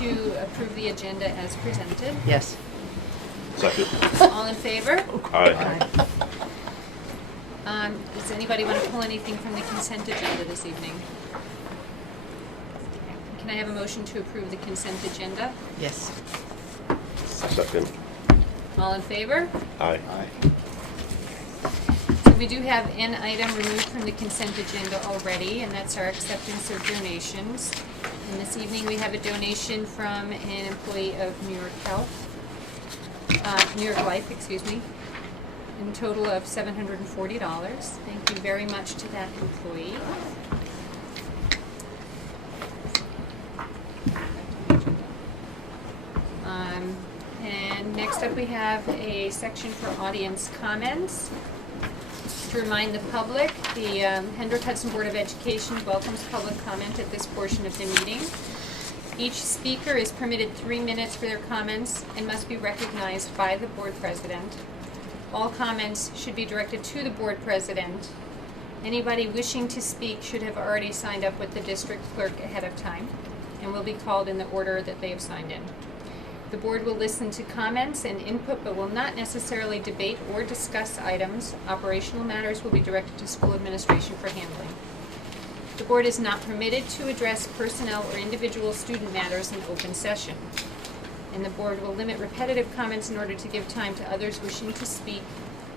to approve the agenda as presented? Yes. Second. All in favor? Aye. Does anybody want to pull anything from the consent agenda this evening? Can I have a motion to approve the consent agenda? Yes. Second. All in favor? Aye. So we do have an item removed from the consent agenda already, and that's our acceptance of donations. And this evening we have a donation from an employee of New York Life, excuse me, in a total of $740. Thank you very much to that employee. And next up we have a section for audience comments. To remind the public, the Hendrick-Hudson Board of Education welcomes public comment at this portion of the meeting. Each speaker is permitted 3 minutes for their comments and must be recognized by the board president. All comments should be directed to the board president. Anybody wishing to speak should have already signed up with the district clerk ahead of time and will be called in the order that they have signed in. The board will listen to comments and input but will not necessarily debate or discuss items. Operational matters will be directed to school administration for handling. The board is not permitted to address personnel or individual student matters in open session. And the board will limit repetitive comments in order to give time to others wishing to speak,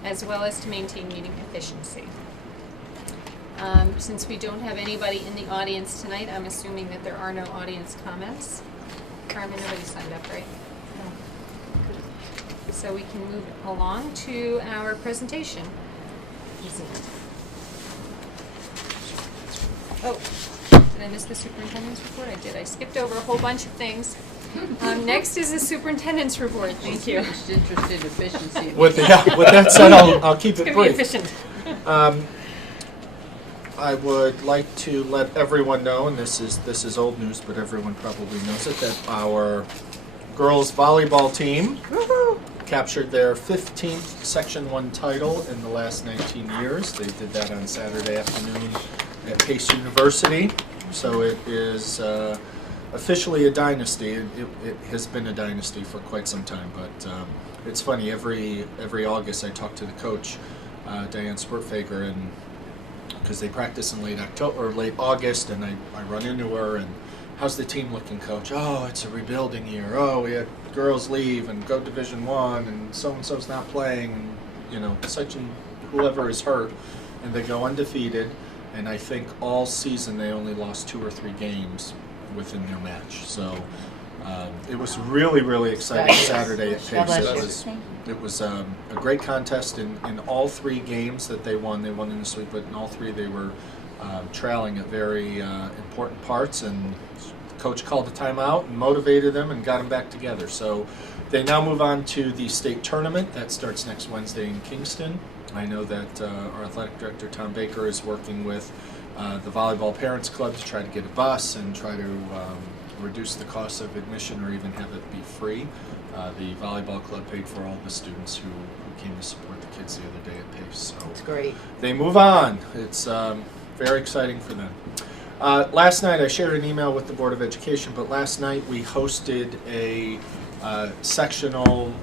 as well as to maintain meeting efficiency. Since we don't have anybody in the audience tonight, I'm assuming that there are no audience comments. Carmen, nobody signed up, right? No. So we can move along to our presentation. Oh, did I miss the superintendent's report? I did. I skipped over a whole bunch of things. Next is the superintendent's report. Thank you. Just interested in efficiency. With that said, I'll keep it It's going to be brief. efficient. I would like to let everyone know, and this is old news, but everyone probably knows it, that our girls volleyball team captured their 15th Section 1 title in the last 19 years. They did that on Saturday afternoon at Pace University. So it is officially a dynasty. It has been a dynasty for quite some time, but it's funny, every August I talk to the coach, Diane Sportfager, and because they practice in late October or late August, and I run into her and, how's the team looking, coach? Oh, it's a rebuilding year. Oh, we had girls leave and go Division I, and so-and-so's not playing, and, you know, such and whoever is hurt, and they go undefeated, and I think all season they only lost 2 or 3 games within their match. So it was really, really exciting Saturday at Pace. It was a great contest in all 3 games that they won. They won in the sweep, but in all 3 they were trailing at very important parts, and the coach called a timeout and motivated them and got them back together. So they now move on to the state tournament. That starts next Wednesday in Kingston. I know that our athletic director, Tom Baker, is working with the Volleyball Parents Club to try to get a bus and try to reduce the cost of admission or even have it be free. The volleyball club paid for all the students who came to support the kids the other day at Pace. So That's great. they move on. It's very exciting for them. Last night I shared an email with the Board of Education, but last night we hosted a sectional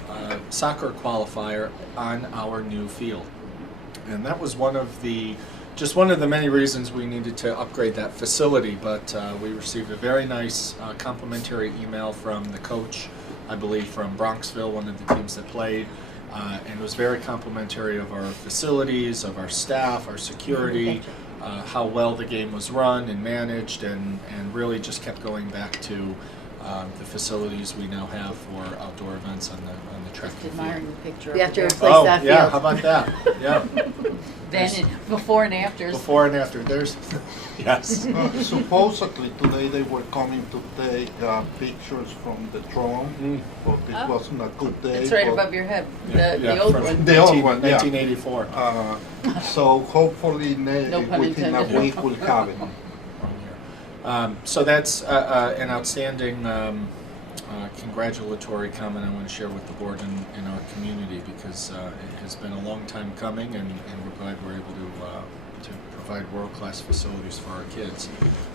soccer qualifier on our new field. And that was one of the many reasons we needed to upgrade that facility, but we received a very nice complimentary email from the coach, I believe from Bronxville, one of the teams that played, and it was very complimentary of our facilities, of our staff, our security, how well the game was run and managed, and really just kept going back to the facilities we now have for outdoor events on the track Just and admiring field. the picture. We have to over replace Oh, that yeah, field. how about that? Yeah. there. Then before and afters. Before and after, there's, yes. Supposedly today they were coming to take pictures from the drone, but it Oh. wasn't a good day. It's right but, above your head. Yeah, The old from one. The old one, yeah. 1984. So hopefully No pun within a intended. week we'll have it. So that's an outstanding congratulatory comment I want to share with the board and our community, because it has been a long time coming, and we're glad we're able to to provide world-class facilities for our kids.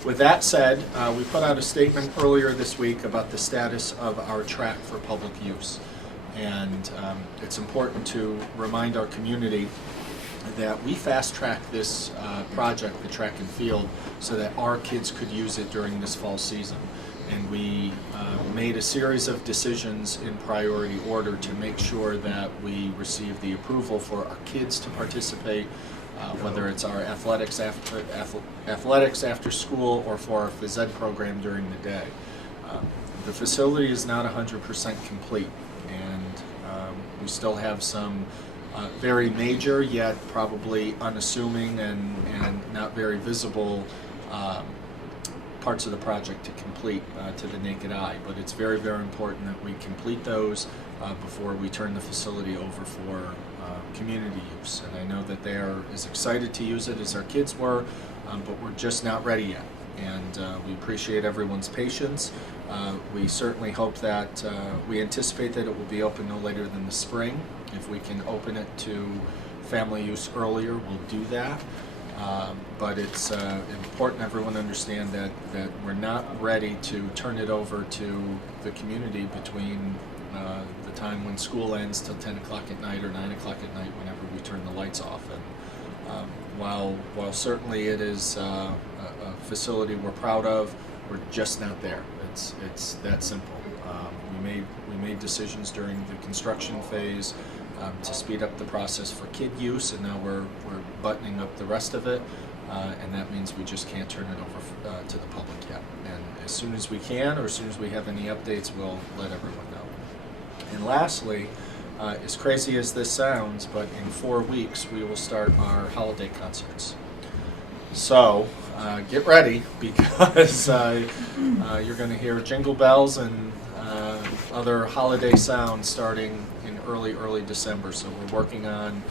With that said, we put out a statement earlier this week about the status of our track for public use. And it's important to remind our community that we fast-tracked this project, the track and field, so that our kids could use it during this fall season. And we made a series of decisions in priority order to make sure that we receive the approval for our kids to participate, whether it's our athletics after school or for our phys ed program during the day. The facility is not 100% complete, and we still have some very major yet probably unassuming and not very visible parts of the project to complete to the naked eye, but it's very, very important that we complete those before we turn the facility over for community use. And I know that they are as excited to use it as our kids were, but we're just not ready yet. And we appreciate everyone's patience. We certainly hope that, we anticipate that it will be open no later than the spring. If we can open it to family use earlier, we'll do that. But it's important everyone understand that we're not ready to turn it over to the community between the time when school ends till 10 o'clock at night or 9 o'clock at night whenever we turn the lights off. And while certainly it is a facility we're proud of, we're just not there. It's that simple. We made decisions during the construction phase to speed up the process for kid use, and now we're buttoning up the rest of it, and that means we just can't turn it over to the public yet. And as soon as we can, or as soon as we have any updates, we'll let everyone know. And lastly, as crazy as this sounds, but in 4 weeks we will start our holiday concerts. So get ready, because you're going to hear jingle bells and other holiday sounds starting in early December. So we're working on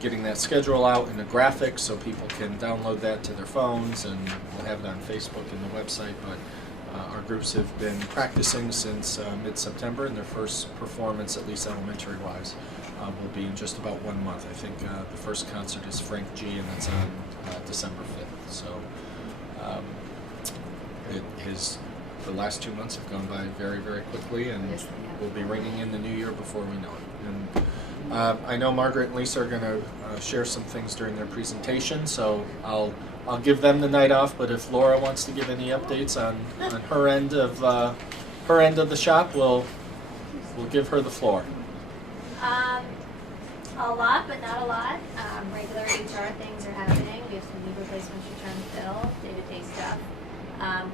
getting that schedule out in a graphic so people can download that to their phones, and we'll have it on Facebook and the website. But our groups have been practicing since mid-September, and their first performance, at least elementary-wise, will be in just about 1 month. I think the first concert is Frank G, and that's on December 5th. So the last 2 months have gone by very, very quickly, and we'll be ringing in the new year before we know it. And I know Margaret and Lisa are going to share some things during their presentation, so I'll give them the night off. But if Laura wants to give any updates on her end of the shop, we'll give her the floor. A lot, but not a lot. Regular HR things are happening. We have some leave replacements, return to fill, day-to-day stuff.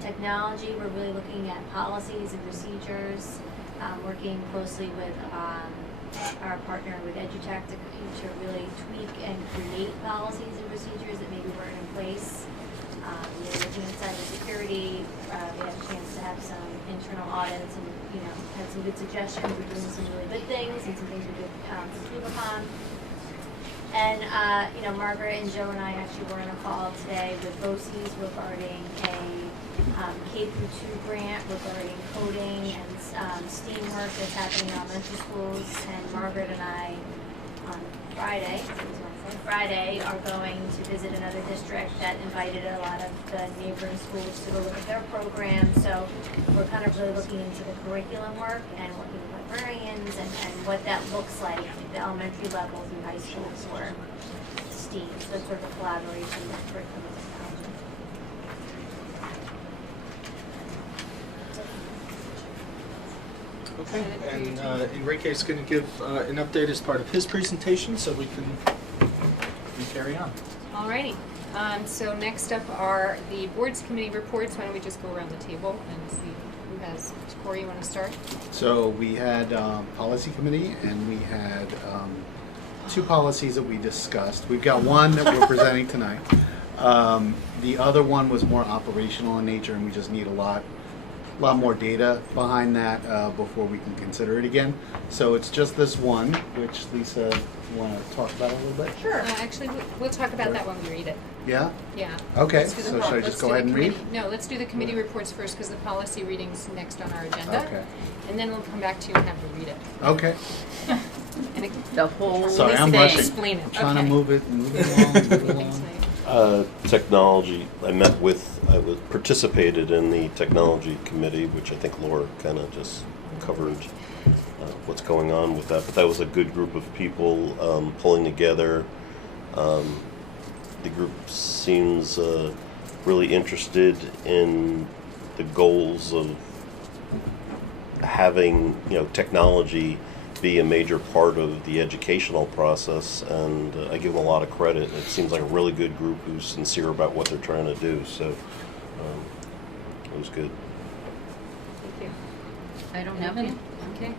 Technology, we're really looking at policies and procedures, working closely with our partner with EduTech to really tweak and create policies and procedures that maybe weren't in place. We were looking at cybersecurity. We had a chance to have some internal audits and, had some good suggestions. We're doing some really good things and some things we could improve upon. And, Margaret and Joe and I actually were on a call today with BOCES regarding a K-2 grant regarding coding and STEAM work that's happening in elementary schools. And Margaret and I, on Friday are going to visit another district that invited a lot of the neighboring schools to go look at their program. So we're kind of really looking into the curriculum work and working with librarians and what that looks like at the elementary levels and high schools for STEAM. So it's sort of a collaboration with curriculum and technology. Okay, and Enrique's going to give an update as part of his presentation, so we can carry on. Alrighty. So next up are the board's committee reports. Why don't we just go around the table and see who has. Corey, you want to start? So we had policy committee, and we had 2 policies that we discussed. We've got one that we're presenting tonight. The other one was more operational in nature, and we just need a lot more data behind that before we can consider it again. So it's just this one, which Lisa, you want to talk about a little bit? Sure. Actually, we'll talk about that when we read it. Yeah? Yeah. Okay, Let's do the so should I just go do ahead the and read? committee- No, let's do the committee reports first, because the policy reading's next on our agenda. Okay. And then we'll come back to you and have you read it. Okay. And it- The whole Sorry, I'm thing. rushing. Explain it. I'm trying Okay. to move it along, move it along. Technology, I participated in the technology committee, which I think Laura kind of just covered what's going on with that. But that was a good group of people pulling together. The group seems really interested in the goals of having, technology be a major part of the educational process, and I give them a lot of credit. It seems like a really good group who's sincere about what they're trying to do, so it was good. Thank you. I don't have any. Okay.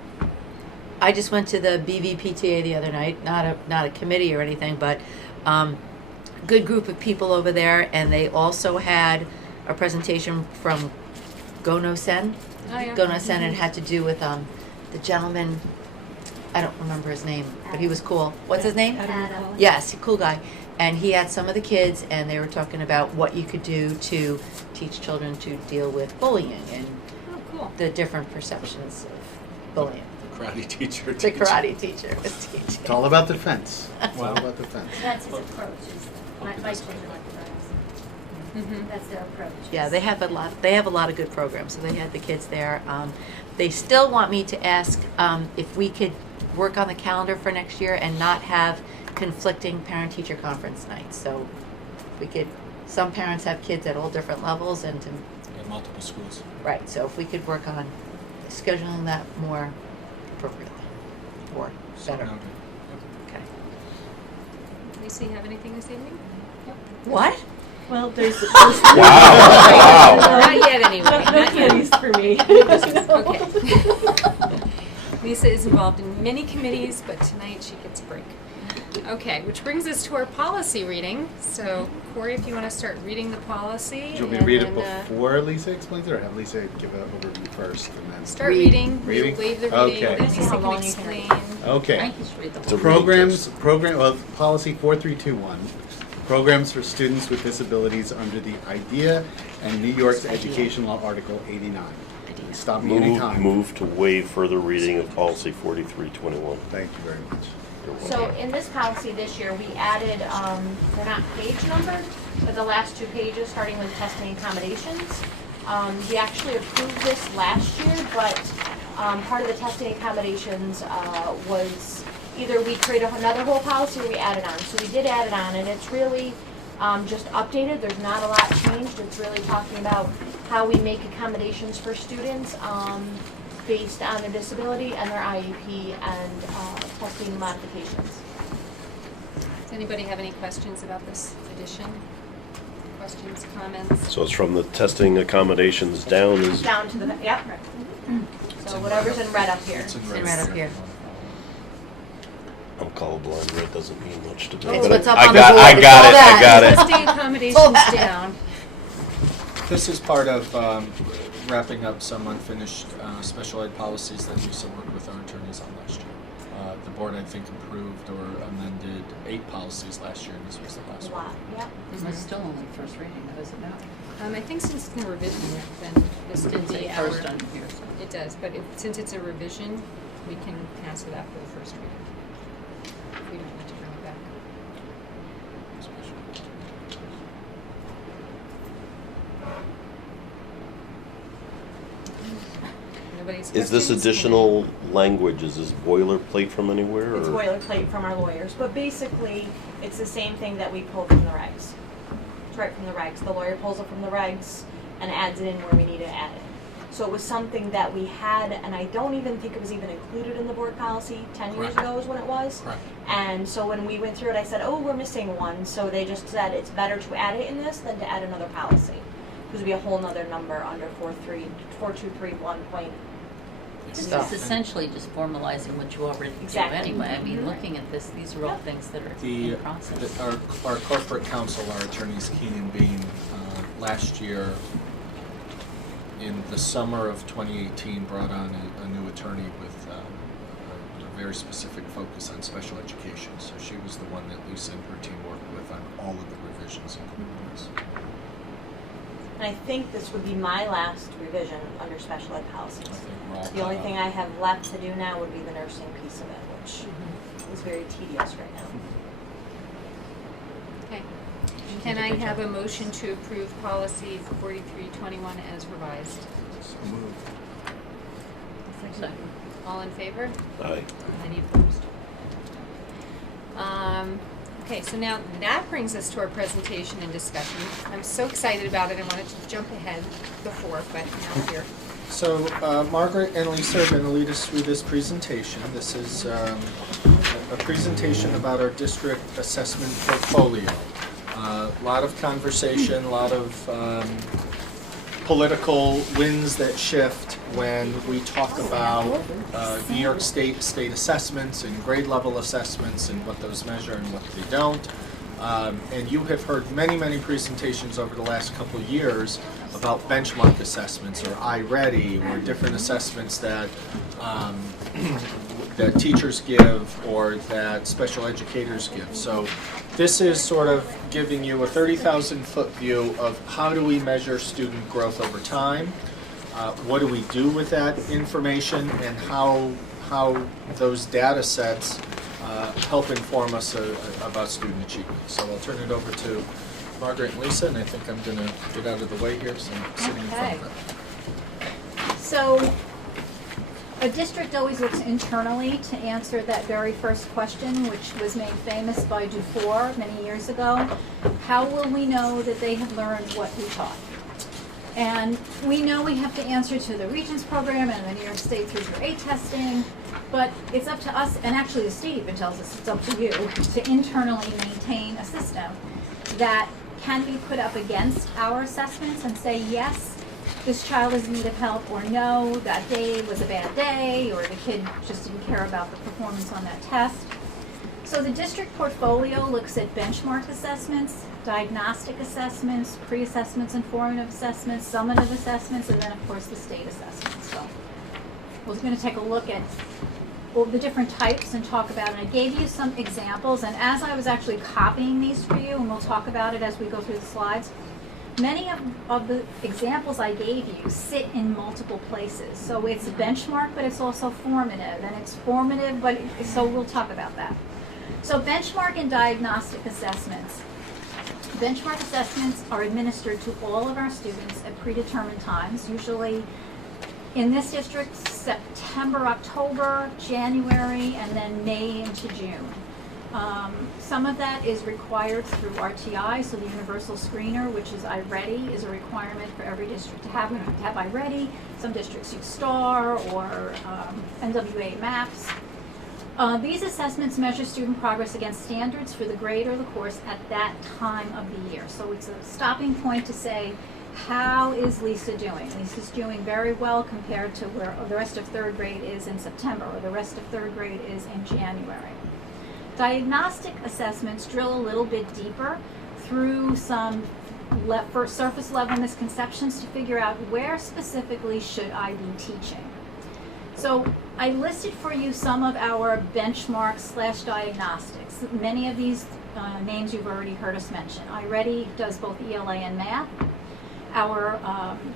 I just went to the BVPTA the other night, not a committee or anything, but good group of people over there, and they also had a presentation from Gono-sen. Oh, yeah. Gono-sen, and it had to do with the gentleman, I don't remember his name, but he was cool. What's his name? Adam. Yes, cool guy. And he had some of the kids, and they were talking about what you could do to teach children to deal with bullying and Oh, cool. the different perceptions of bullying. The karate teacher. The karate teacher was teaching. It's all about defense. It's all about defense. That's his approach, my children like the rest. Mm-hmm. That's their approach. Yeah, they have a lot. They have a lot of good programs. So they had the kids there. They still want me to ask if we could work on the calendar for next year and not have conflicting parent-teacher conference nights. So we could. Some parents have kids at all different levels, and to Multiple schools. right. So if we could work on scheduling that more appropriately or better. Noted. Okay. Lisa, you have anything this evening? What? Well, there's Wow. Not yet, anyway. no Not yet. candies for me. Okay. Lisa is involved in many committees, but tonight she gets a break. Okay, which brings us to our policy reading. So, Corey, if you want to start reading the policy. Do you want me to and read it then, before Lisa explains it, or have Lisa give an overview first and then? Start Read. reading. Reading? We'll waive the reading. Okay. Then See Lisa how can long you can read. explain. Okay. I just read the It's a whole. reading Policy 4321, programs for students with disabilities under the IDEA and New York's Education Law Article 89. Stop me anytime. Move to waive further reading of policy 4321. Thank you very much. So in this policy this year, we added, they're not page numbered, but the last 2 pages, starting with testing accommodations. We actually approved this last year, but part of the testing accommodations was either we created another whole policy or we added on. So we did add it on, and it's really just updated. There's not a lot changed. It's really talking about how we make accommodations for students based on their disability and their IEP and testing modifications. Does anybody have any questions about this addition? Questions, comments? So it's from the testing accommodations down is, Down to the, yep. So whatever's in red up here. It's in It's in red up here. I'm colorblind, red doesn't mean much to me. It's but what's up I on the got, board. I It's got all it, that. I got it. Testing accommodations down. This is part of wrapping up some unfinished special ed policies that Lisa worked with our attorneys on last year. The board, I think, approved or amended 8 policies last year, and this was the last A one. lot, yep. It's still only first reading, though, is it not? I think since it's in revision, then this It can didn't say be our. first on here, so. It does, but since it's a revision, we can pass it after the first reading. We don't need to bring it back. Nobody's Is this questions? additional language, is this boilerplate from anywhere, or? It's boilerplate from our lawyers, but basically, it's the same thing that we pull from the regs. It's right from the regs. The lawyer pulls it from the regs and adds it in where we need to add it. So it was something that we had, and I don't even think it was even included in the board policy. 10 years Correct. ago is when it was. Correct. And so when we went through it, I said, oh, we're missing one. So they just said it's better to add it in this than to add another policy. Because it'd be a whole nother number under 4231 point. This So- is essentially just formalizing what you already do Exactly. anyway. I mean, Mhm. looking at this, these are all things that are The, in process. our corporate counsel, our attorneys Keenan Bean, last year in the summer of 2018 brought on a new attorney with a very specific focus on special education. So she was the one that Lisa and her team worked with on all of the revisions, including this. And I think this would be my last revision under special ed policies. I think we're all The only caught thing up. I have left to do now would be the nursing piece of it, which is very tedious right now. Okay. Can I have a motion to approve policy 4321 as revised? So moved. All in favor? Aye. Any opposed? Okay, so now that brings us to our presentation and discussion. I'm so excited about it, I wanted to jump ahead before, but now we're here. So Margaret and Lisa are going to lead us through this presentation. This is a presentation about our district assessment portfolio. A lot of conversation, a lot of political winds that shift when we talk about New York State assessments and grade level assessments and what those measure and what they don't. And you have heard many presentations over the last couple of years about benchmark assessments or iReady or different assessments that that teachers give or that special educators give. So this is sort of giving you a 30,000-foot view of how do we measure student growth over time, what do we do with that information, and how those data sets help inform us about student achievement. So I'll turn it over to Margaret and Lisa, and I think I'm going to get out of the way here, so I'm sitting in front of them. So a district always looks internally to answer that very first question, which was made famous by Dufour many years ago. How will we know that they have learned what we taught? And we know we have to answer to the Regents program and the New York State 3-8 testing, but it's up to us, and actually the state even tells us it's up to you, to internally maintain a system that can be put up against our assessments and say, yes, this child is in need of help, or no, that day was a bad day, or the kid just didn't care about the performance on that test. So the district portfolio looks at benchmark assessments, diagnostic assessments, pre-assessments and formative assessments, summative assessments, and then of course the state assessments. So we're going to take a look at all the different types and talk about it. I gave you some examples, and as I was actually copying these for you, and we'll talk about it as we go through the slides, many of the examples I gave you sit in multiple places. So it's benchmark, but it's also formative, and it's formative, but so we'll talk about that. So benchmark and diagnostic assessments. Benchmark assessments are administered to all of our students at predetermined times, usually in this district, September, October, January, and then May into June. Some of that is required through RTI, so the universal screener, which is iReady, is a requirement for every district to have. We have to have iReady. Some districts use STAR or NWA maps. These assessments measure student progress against standards for the grade or the course at that time of the year. So it's a stopping point to say, how is Lisa doing? Lisa's doing very well compared to where the rest of third grade is in September, or the rest of third grade is in January. Diagnostic assessments drill a little bit deeper through some surface level misconceptions to figure out where specifically should I be teaching. So I listed for you some of our benchmarks/diagnostics. Many of these names you've already heard us mention. iReady does both ELA and math. Our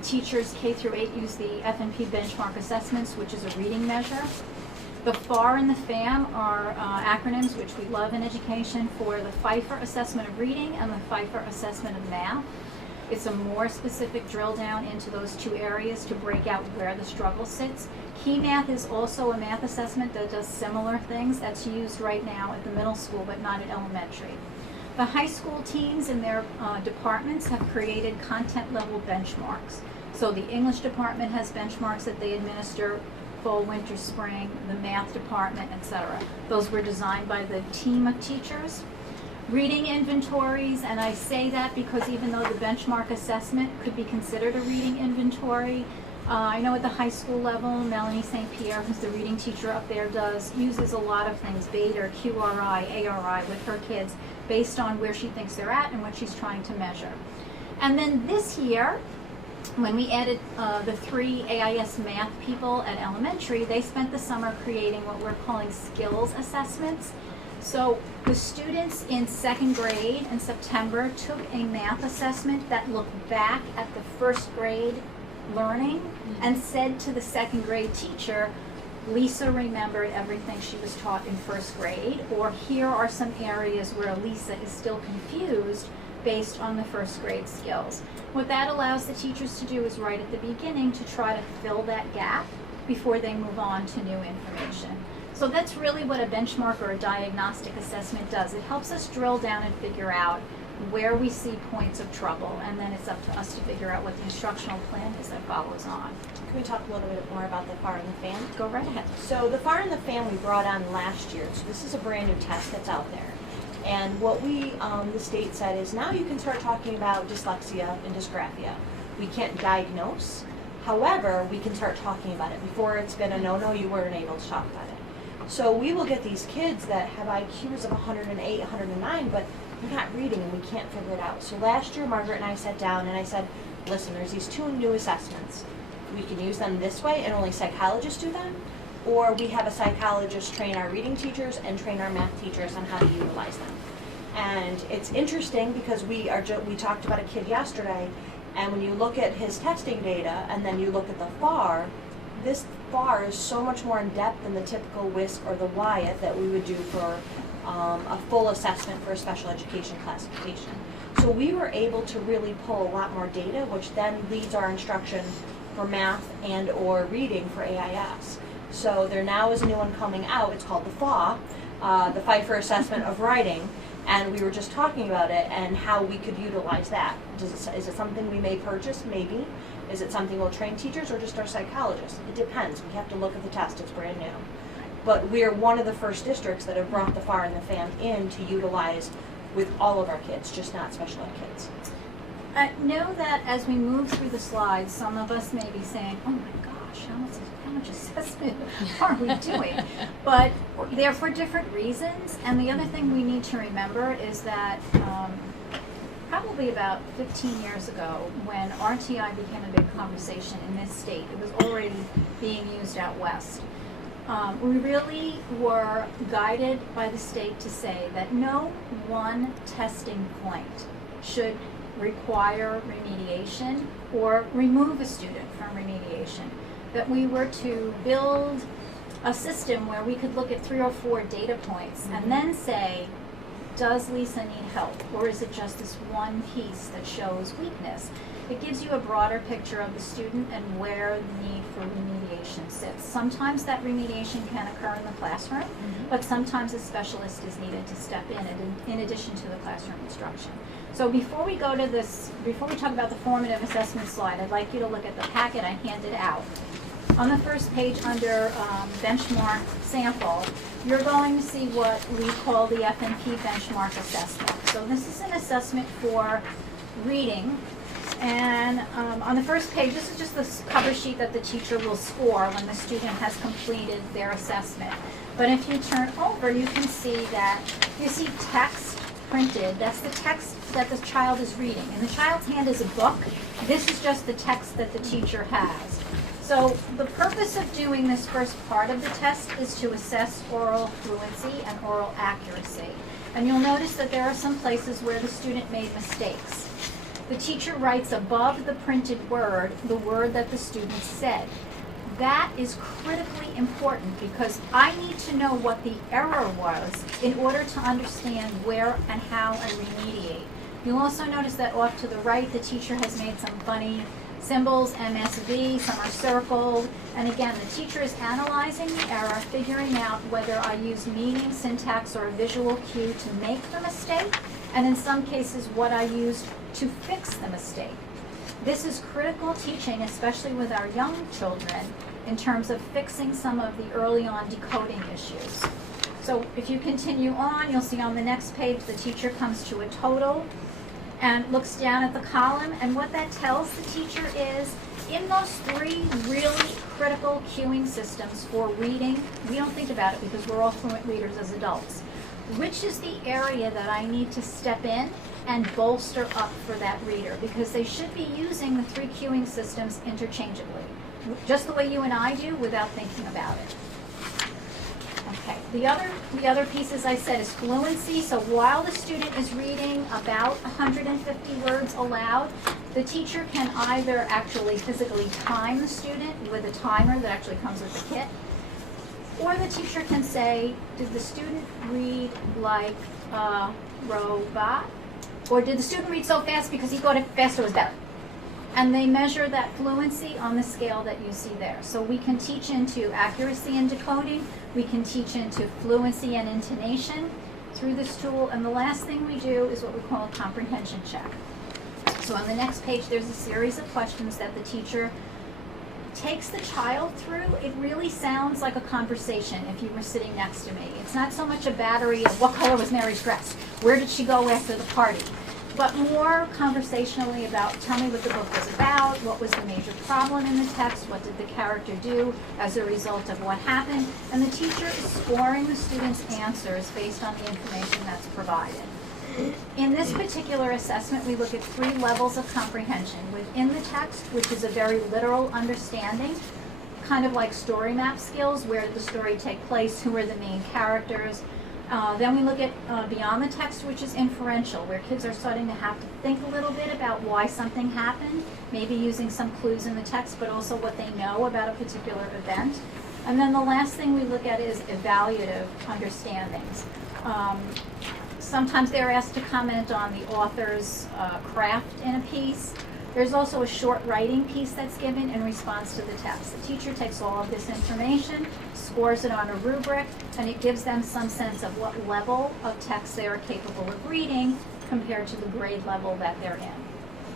teachers K-8 use the Fmp Benchmark Assessments, which is a reading measure. The FAR and the FAM are acronyms which we love in education for the Pfeiffer Assessment of Reading and the Pfeiffer Assessment of Math. It's a more specific drill down into those two areas to break out where the struggle sits. Key Math is also a math assessment that does similar things. That's used right now at the middle school, but not at elementary. The high school teams and their departments have created content level benchmarks. So the English department has benchmarks that they administer fall, winter, spring, the math department, etc. Those were designed by the team of teachers. Reading inventories, and I say that because even though the benchmark assessment could be considered a reading inventory, I know at the high school level, Melanie St. Pierre, who's the reading teacher up there, uses a lot of things, Bader, QRI, ARI, with her kids, based on where she thinks they're at and what she's trying to measure. And then this year, when we added the 3 AIS math people at elementary, they spent the summer creating what we're calling skills assessments. So the students in second grade in September took a math assessment that looked back at the first grade learning and said to the second grade teacher, Lisa remembered everything she was taught in first grade, or here are some areas where Lisa is still confused based on the first grade skills. What that allows the teachers to do is right at the beginning to try to fill that gap before they move on to new information. So that's really what a benchmark or a diagnostic assessment does. It helps us drill down and figure out where we see points of trouble, and then it's up to us to figure out what the instructional plan is that follows on. Can we talk a little bit more about the FAR and the FAM? Go right ahead. So the FAR and the FAM we brought on last year. So this is a brand new test that's out there. And what the state said is now you can start talking about dyslexia and dysgraphia. We can't diagnose. However, we can start talking about it. Before it's been a no-no, you weren't able to talk about it. So we will get these kids that have IQs of 108, 109, but they're not reading and we can't figure it out. So last year, Margaret and I sat down and I said, listen, there's these 2 new assessments. We can use them this way and only psychologists do them, or we have a psychologist train our reading teachers and train our math teachers on how to utilize them. And it's interesting because we talked about a kid yesterday, and when you look at his testing data and then you look at the FAR, this FAR is so much more in depth than the typical WISC or the WIAT that we would do for a full assessment for a special education classification. So we were able to really pull a lot more data, which then leads our instruction for math and or reading for AIS. So there now is a new one coming out. It's called the FAW, the Pfeiffer Assessment of Writing, and we were just talking about it and how we could utilize that. Is it something we may purchase? Maybe. Is it something we'll train teachers or just our psychologists? It depends. We have to look at the test. It's brand new. But we are one of the first districts that have brought the FAR and the FAM in to utilize with all of our kids, just not special ed kids. Know that as we move through the slides, some of us may be saying, oh my gosh, how much assessment are we doing? But they're for different reasons. And the other thing we need to remember is that probably about 15 years ago, when RTI became a big conversation in this state, it was already being used out west. We really were guided by the state to say that no one testing point should require remediation or remove a student from remediation. That we were to build a system where we could look at 3 or 4 data points and then say, does Lisa need help, or is it just this one piece that shows weakness? It gives you a broader picture of the student and where the need for remediation sits. Sometimes that remediation can occur in the classroom, but sometimes a specialist is needed to step in addition to the classroom instruction. So before we go to this, before we talk about the formative assessment slide, I'd like you to look at the packet I handed out. On the first page under benchmark sample, you're going to see what we call the Fmp Benchmark Assessment. So this is an assessment for reading. And on the first page, this is just the cover sheet that the teacher will score when the student has completed their assessment. But if you turn over, you can see that you see text printed. That's the text that the child is reading. In the child's hand is a book. This is just the text that the teacher has. So the purpose of doing this first part of the test is to assess oral fluency and oral accuracy. And you'll notice that there are some places where the student made mistakes. The teacher writes above the printed word the word that the student said. That is critically important because I need to know what the error was in order to understand where and how and remediate. You'll also notice that off to the right, the teacher has made some funny symbols, MSV, some are circled, and again, the teacher is analyzing the error, figuring out whether I use meaning, syntax, or a visual cue to make the mistake, and in some cases, what I used to fix the mistake. This is critical teaching, especially with our young children, in terms of fixing some of the early on decoding issues. So if you continue on, you'll see on the next page, the teacher comes to a total and looks down at the column, and what that tells the teacher is, in those 3 really critical cueing systems for reading, we don't think about it because we're all fluent readers as adults. Which is the area that I need to step in and bolster up for that reader? Because they should be using the 3 cueing systems interchangeably, just the way you and I do without thinking about it. Okay, the other piece, as I said, is fluency. So while the student is reading about 150 words aloud, the teacher can either actually physically time the student with a timer that actually comes with the kit, or the teacher can say, did the student read like a robot, Or did the student read so fast because he thought it faster was better? And they measure that fluency on the scale that you see there. So we can teach into accuracy and decoding. We can teach into fluency and intonation through this tool. And the last thing we do is what we call a comprehension check. So on the next page, there's a series of questions that the teacher takes the child through. It really sounds like a conversation if you were sitting next to me. It's not so much a battery of what color was Mary's dress, where did she go after the party, but more conversationally about tell me what the book was about, what was the major problem in the text, what did the character do as a result of what happened, and the teacher is scoring the students' answers based on the information that's provided. In this particular assessment, we look at 3 levels of comprehension. Within the text, which is a very literal understanding, kind of like story map skills, where did the story take place, who are the main characters. Then we look at beyond the text, which is inferential, where kids are starting to have to think a little bit about why something happened, maybe using some clues in the text, but also what they know about a particular event. And then the last thing we look at is evaluative understandings. Sometimes they're asked to comment on the author's craft in a piece. There's also a short writing piece that's given in response to the text. The teacher takes all of this information, scores it on a rubric, and it gives them some sense of what level of text they are capable of reading compared to the grade level that they're in.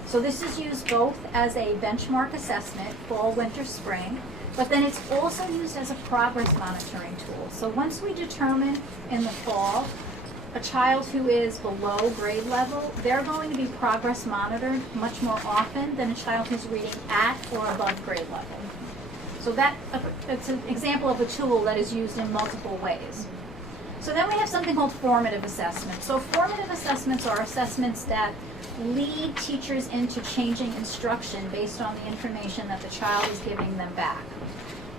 So this is used both as a benchmark assessment, fall, winter, spring, but then it's also used as a progress monitoring tool. So once we determine in the fall a child who is below grade level, they're going to be progress monitored much more often than a child who's reading at or above grade level. So it's an example of a tool that is used in multiple ways. So then we have something called formative assessments. So formative assessments are assessments that lead teachers into changing instruction based on the information that the child is giving them back.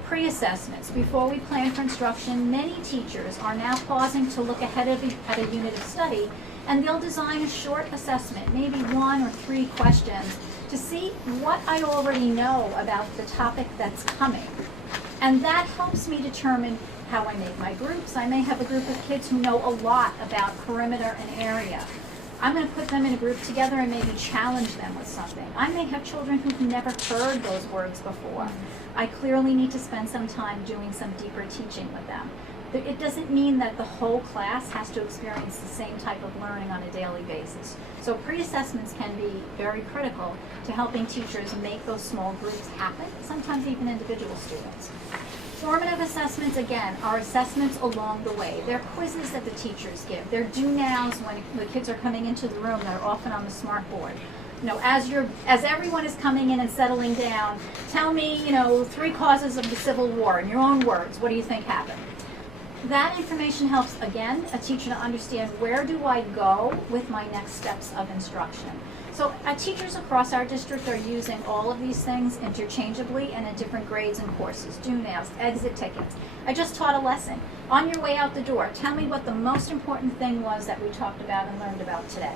Pre-assessments. Before we plan for instruction, many teachers are now pausing to look ahead at a unit of study, and they'll design a short assessment, maybe 1 or 3 questions, to see what I already know about the topic that's coming. And that helps me determine how I make my groups. I may have a group of kids who know a lot about perimeter and area. I'm going to put them in a group together and maybe challenge them with something. I may have children who've never heard those words before. I clearly need to spend some time doing some deeper teaching with them. It doesn't mean that the whole class has to experience the same type of learning on a daily basis. So pre-assessments can be very critical to helping teachers make those small groups happen, sometimes even individual students. Formative assessments, again, are assessments along the way. They're quizzes that the teachers give. They're do-nows when the kids are coming into the room that are often on the smart board. You know, as everyone is coming in and settling down, tell me, 3 causes of the Civil War in your own words. What do you think happened? That information helps, again, a teacher to understand where do I go with my next steps of instruction. So teachers across our district are using all of these things interchangeably and in different grades and courses. Do-nows, exit tickets. I just taught a lesson. On your way out the door, tell me what the most important thing was that we talked about and learned about today.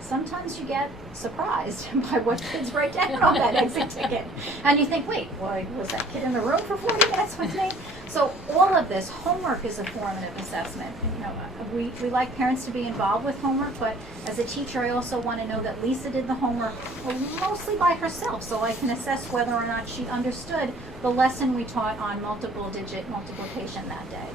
Sometimes you get surprised by what kids write down on that exit ticket. And you think, wait, was that kid in the room for 40 minutes with me? So all of this, homework is a formative assessment. We like parents to be involved with homework, but as a teacher, I also want to know that Lisa did the homework mostly by herself, so I can assess whether or not she understood the lesson we taught on multiple-digit multiplication that day.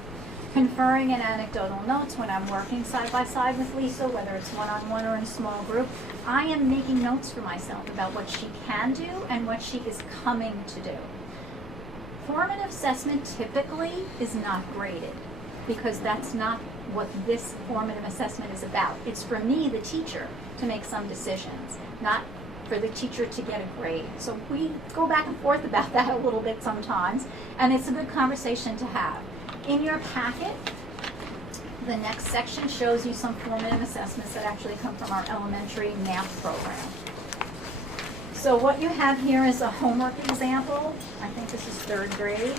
Conferring and anecdotal notes when I'm working side by side with Lisa, whether it's one-on-one or in a small group, I am making notes for myself about what she can do and what she is coming to do. Formative assessment typically is not graded because that's not what this formative assessment is about. It's for me, the teacher, to make some decisions, not for the teacher to get a grade. So we go back and forth about that a little bit sometimes, and it's a good conversation to have. In your packet, the next section shows you some formative assessments that actually come from our elementary math program. So what you have here is a homework example. I think this is 3rd grade.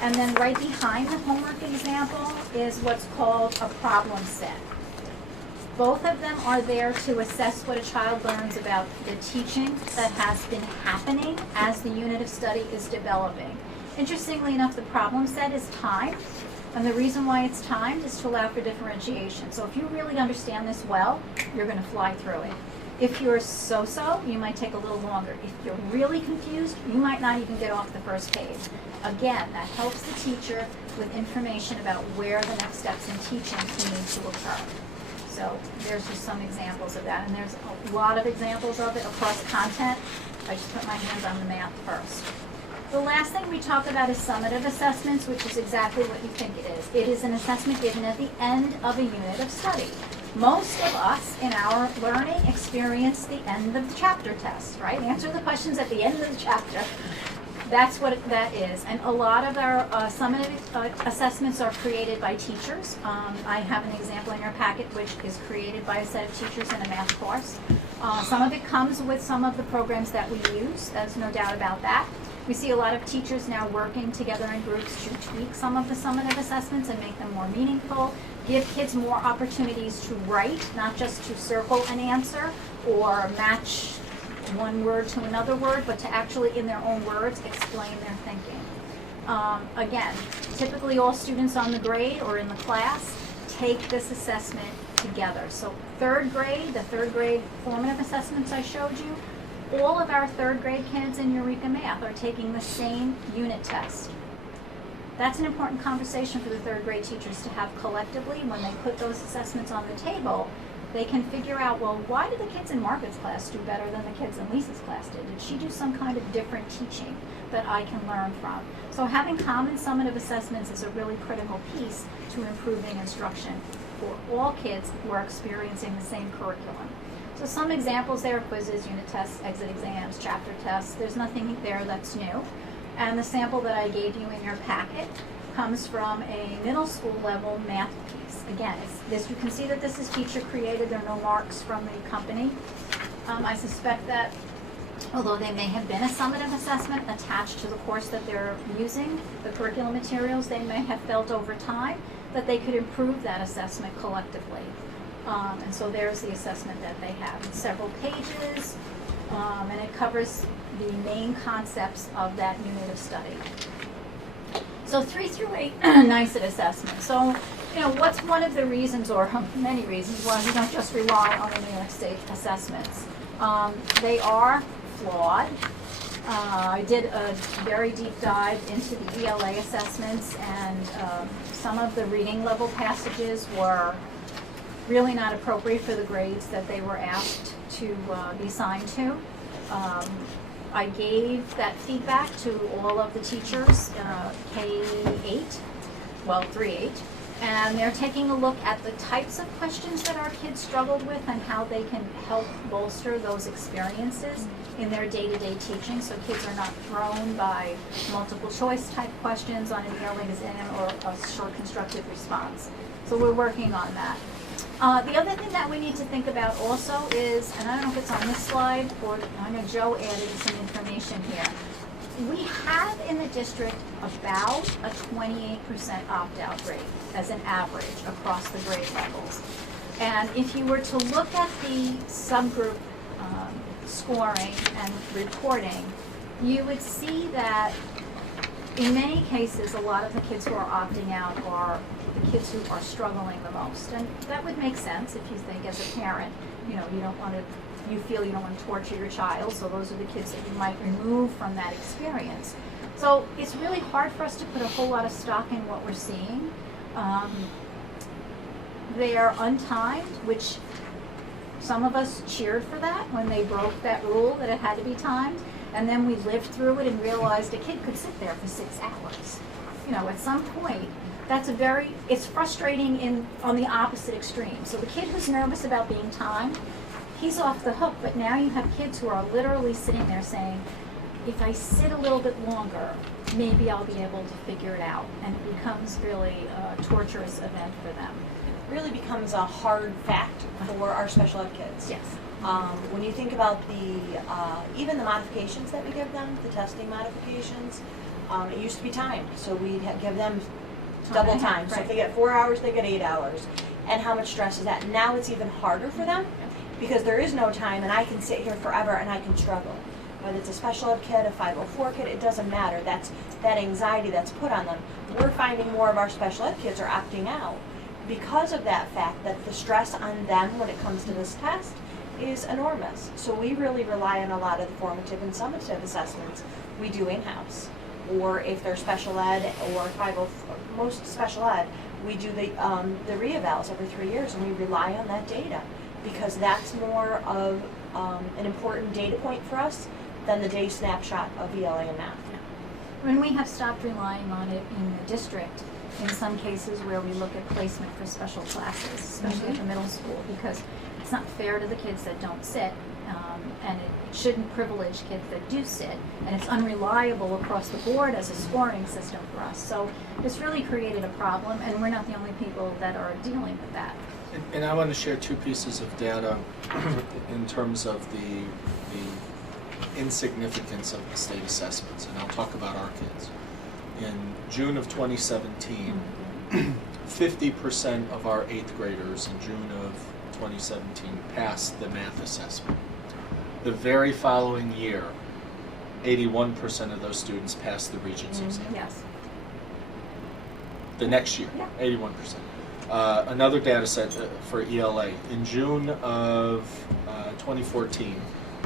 And then right behind the homework example is what's called a problem set. Both of them are there to assess what a child learns about the teaching that has been happening as the unit of study is developing. Interestingly enough, the problem set is time. And the reason why it's timed is to allow for differentiation. So if you really understand this well, you're going to fly through it. If you're so-so, you might take a little longer. If you're really confused, you might not even get off the first page. Again, that helps the teacher with information about where the next steps in teaching need to occur. So there's just some examples of that, and there's a lot of examples of it across content. I just put my hands on the math first. The last thing we talk about is summative assessments, which is exactly what you think it is. It is an assessment given at the end of a unit of study. Most of us in our learning experience the end of the chapter test, right? Answer the questions at the end of the chapter. That's what that is. And a lot of our summative assessments are created by teachers. I have an example in your packet which is created by a set of teachers in a math course. Some of it comes with some of the programs that we use, there's no doubt about that. We see a lot of teachers now working together in groups to tweak some of the summative assessments and make them more meaningful, give kids more opportunities to write, not just to circle an answer or match one word to another word, but to actually, in their own words, explain their thinking. Again, typically all students on the grade or in the class take this assessment together. So third grade, the third grade formative assessments I showed you, all of our third grade kids in Eureka Math are taking the same unit test. That's an important conversation for the third grade teachers to have collectively when they put those assessments on the table. They can figure out, well, why did the kids in Margaret's class do better than the kids in Lisa's class did? Did she do some kind of different teaching that I can learn from? So having common summative assessments is a really critical piece to improving instruction for all kids who are experiencing the same curriculum. So some examples there: quizzes, unit tests, exit exams, chapter tests. There's nothing there that's new. And the sample that I gave you in your packet comes from a middle school level math piece. Again, it's this, you can see that this is teacher created. There are no marks from the company. I suspect that although they may have been a summative assessment attached to the course that they're using, the curriculum materials, they may have felt over time that they could improve that assessment collectively. And so there's the assessment that they have. It's several pages, and it covers the main concepts of that unit of study. So 3 through 8 NICET assessment. So, you know, what's one of the reasons, or many reasons, why we don't just rely on the New York State assessments? They are flawed. I did a very deep dive into the ELA assessments, and some of the reading level passages were really not appropriate for the grades that they were asked to be assigned to. I gave that feedback to all of the teachers, K-8, well, 3-8, and they're taking a look at the types of questions that our kids struggled with and how they can help bolster those experiences in their day-to-day teaching, so kids are not thrown by multiple choice type questions on an ELA exam or a short constructed response. So we're working on that. The other thing that we need to think about also is, and I don't know if it's on this slide, or I know Joe added some information here. We have in the district about a 28% opt-out rate as an average across the grade levels. And if you were to look at the subgroup scoring and reporting, you would see that in many cases, a lot of the kids who are opting out are the kids who are struggling the most. And that would make sense if you think as a parent, you know, you don't want to torture your child, so those are the kids that you might remove from that experience. So it's really hard for us to put a whole lot of stock in what we're seeing. They are untimed, which some of us cheered for that when they broke that rule that it had to be timed. And then we lived through it and realized a kid could sit there for 6 hours. You know, at some point, it's frustrating on the opposite extreme. So the kid who's nervous about being timed, he's off the hook, but now you have kids who are literally sitting there saying, if I sit a little bit longer, maybe I'll be able to figure it out. And it becomes really a torturous event for them. It really becomes a hard fact for our special ed kids. Yes. When you think about even the modifications that we give them, the testing modifications, it used to be timed, so we'd give them double time. So if they get 4 hours, they get 8 hours. And how much stress is that? Now it's even harder for them because there is no time, and I can sit here forever and I can struggle. whether it's a special ed kid, a 504 kid, it doesn't matter. That's that anxiety that's put on them. We're finding more of our special ed kids are opting out because of that fact that the stress on them when it comes to this test is enormous. So we really rely on a lot of the formative and summative assessments we do in-house. Or if they're special ed or 50, most special ed, we do the re-evals every 3 years, and we rely on that data because that's more of an important data point for us than the day snapshot of ELA and math. When we have stopped relying on it in the district, in some cases where we look at placement for special classes, especially at the middle school, because it's not fair to the kids that don't sit, and it shouldn't privilege kids that do sit, and it's unreliable across the board as a scoring system for us. So it's really created a problem, and we're not the only people that are dealing with that. And I want to share 2 pieces of data in terms of the insignificance of the state assessments, and I'll talk about our kids. In June of 2017, 50% of our 8th graders in June of 2017 passed the math assessment. The very following year, 81% of those students passed the Regents exam. Yes. The next year, 81%. Another data set for ELA. In June of 2014,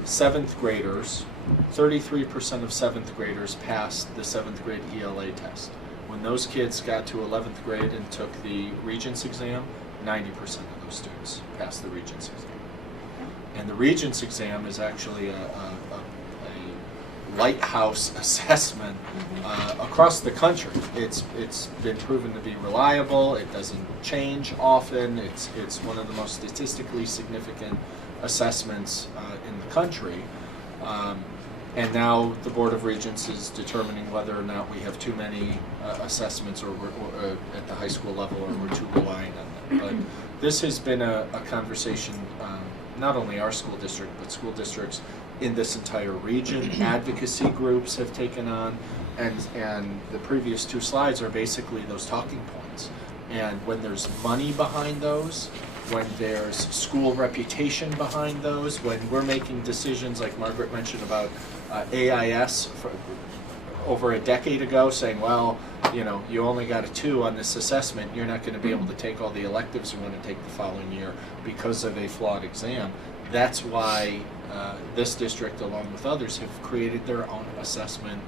7th graders, 33% of 7th graders passed the 7th grade ELA test. When those kids got to 11th grade and took the Regents exam, 90% of those students passed the Regents exam. And the Regents exam is actually a lighthouse assessment across the country. It's been proven to be reliable. It doesn't change often. It's one of the most statistically significant assessments in the country. And now the Board of Regents is determining whether or not we have too many assessments or at the high school level, or we're too reliant on them. But this has been a conversation, not only our school district, but school districts in this entire region. Advocacy groups have taken on, and the previous 2 slides are basically those talking points. And when there's money behind those, when there's school reputation behind those, when we're making decisions like Margaret mentioned about AIS over a decade ago, saying, well, you know, you only got a 2 on this assessment, you're not going to be able to take all the electives you want to take the following year because of a flawed exam. That's why this district, along with others, have created their own assessment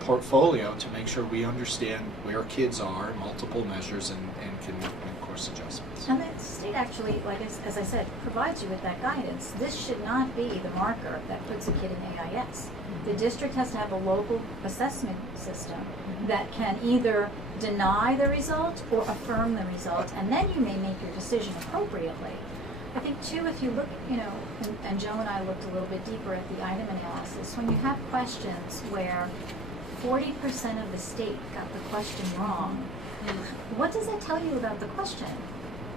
portfolio to make sure we understand where kids are, multiple measures, and can make course adjustments. And the state actually, like as I said, provides you with that guidance. This should not be the marker that puts a kid in AIS. The district has to have a local assessment system that can either deny the result or affirm the result, and then you may make your decision appropriately. I think too, if you look, you know, and Joe and I looked a little bit deeper at the item analysis, when you have questions where 40% of the state got the question wrong, what does that tell you about the question?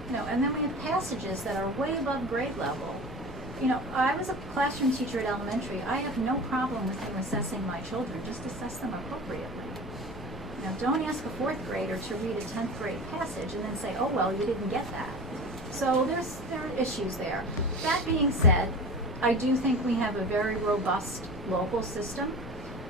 You know, and then we have passages that are way above grade level. You know, I was a classroom teacher at elementary. I have no problem with you assessing my children. Just assess them appropriately. Now, don't ask a 4th grader to read a 10th grade passage and then say, oh, well, you didn't get that. So there are issues there. That being said, I do think we have a very robust local system.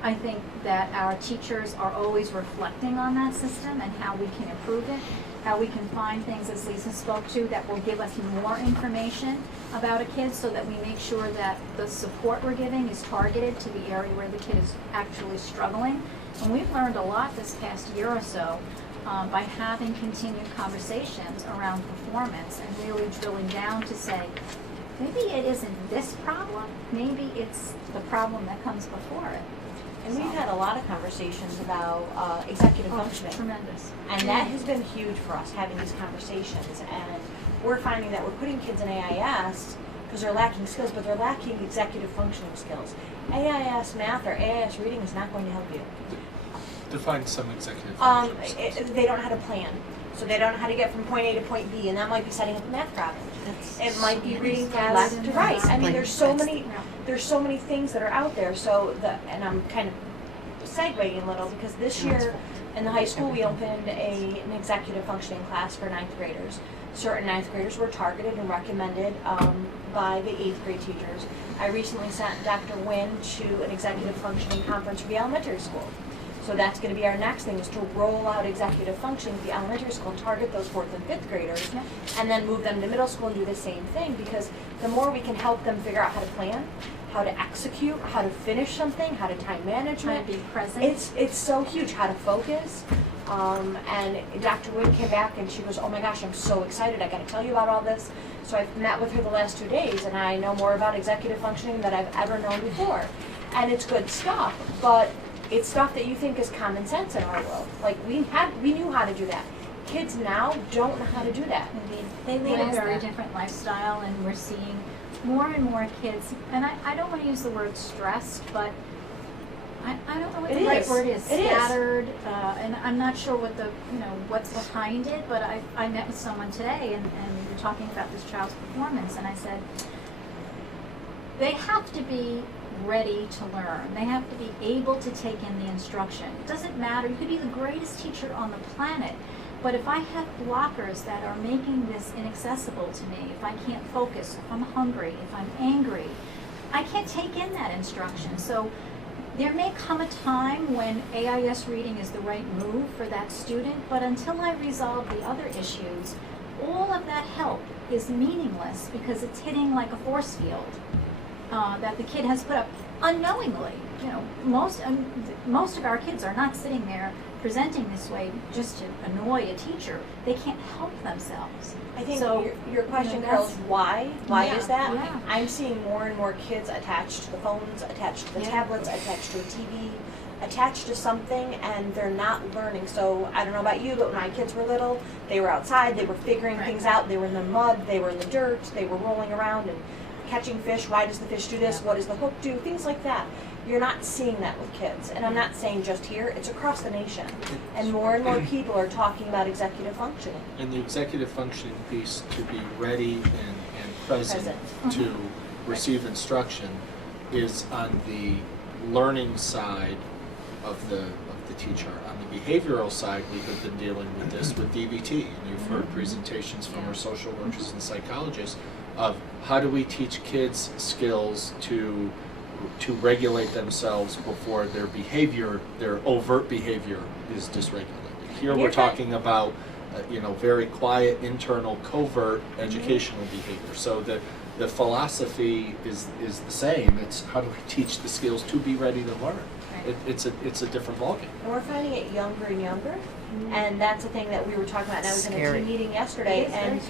I think that our teachers are always reflecting on that system and how we can improve it, how we can find things, as Lisa spoke to, that will give us more information about a kid so that we make sure that the support we're giving is targeted to the area where the kid is actually struggling. And we've learned a lot this past year or so by having continued conversations around performance and really drilling down to say, maybe it isn't this problem, maybe it's the problem that comes before it. And we've had a lot of conversations about executive functioning. Tremendous. And that has been huge for us, having these conversations. And we're finding that we're putting kids in AIS because they're lacking skills, but they're lacking executive functioning skills. AIS math or AIS reading is not going to help you. Define some executive functions. They don't know how to plan. So they don't know how to get from point A to point B, and that might be setting up a math problem. It might be reading from left to right. I mean, there's so many things that are out there. So and I'm kind of segueing a little because this year in the high school we opened an executive functioning class for 9th graders. Certain 9th graders were targeted and recommended by the 8th grade teachers. I recently sent Dr. Nguyen to an executive functioning conference for the elementary school. So that's going to be our next thing, is to roll out executive functioning for the elementary school and target those 4th and 5th graders, and then move them to middle school and do the same thing, because the more we can help them figure out how to plan, how to execute, how to finish something, how to time management. How to be present. It's so huge, how to focus. And Dr. Nguyen came back and she goes, oh my gosh, I'm so excited, I got to tell you about all this. So I've met with her the last 2 days, and I know more about executive functioning than I've ever known before. And it's good stuff, but it's stuff that you think is common sense in our world. Like, we knew how to do that. Kids now don't know how to do that. They lead Why a is very that? different lifestyle, and we're seeing more and more kids, and I don't want to use the word stressed, but I don't know what It the right is. word is. It is. Scattered, and I'm not sure what the, what's behind it, but I met with someone today, and we were talking about this child's performance, and I said, they have to be ready to learn. They have to be able to take in the instruction. It doesn't matter. You could be the greatest teacher on the planet, but if I have blockers that are making this inaccessible to me, if I can't focus, if I'm hungry, if I'm angry, I can't take in that instruction. So there may come a time when AIS reading is the right move for that student, but until I resolve the other issues, all of that help is meaningless, because it's hitting like a force field that the kid has put up unknowingly. Most of our kids are not sitting there presenting this way just to annoy a teacher. They can't help themselves. I think So, your question, you know, Carol, is that's- why? Why Yeah, is that? yeah. I'm seeing more and more kids attached to the phones, attached to the Yeah. tablets, attached to a TV, attached to something, and they're not learning. So I don't know about you, but when my kids were little, they were outside, they were figuring Right. things out, they were in the mud, they were in the dirt, they were rolling around and catching fish. Why does the fish do this? Yeah. What does the hook do? Things like that. You're not seeing that with kids. And I'm not saying just here, it's across the nation. And more people are talking about executive functioning. And the executive functioning piece, to be ready and present Present. to receive instruction, is on the learning side of the teacher. On the behavioral side, we have been dealing with this with DBT, and you've heard presentations from our social workers and psychologists of how do we teach kids skills to regulate themselves before their behavior, their overt behavior, is dysregulated. Here we're You're right. talking about very quiet, internal, covert educational behavior. So the philosophy is the same. It's how do we teach the skills to be ready to learn? It's a different ballgame. And we're finding it younger and younger. And that's the thing that we were talking about. And I was in a Scary. team meeting yesterday, It is very and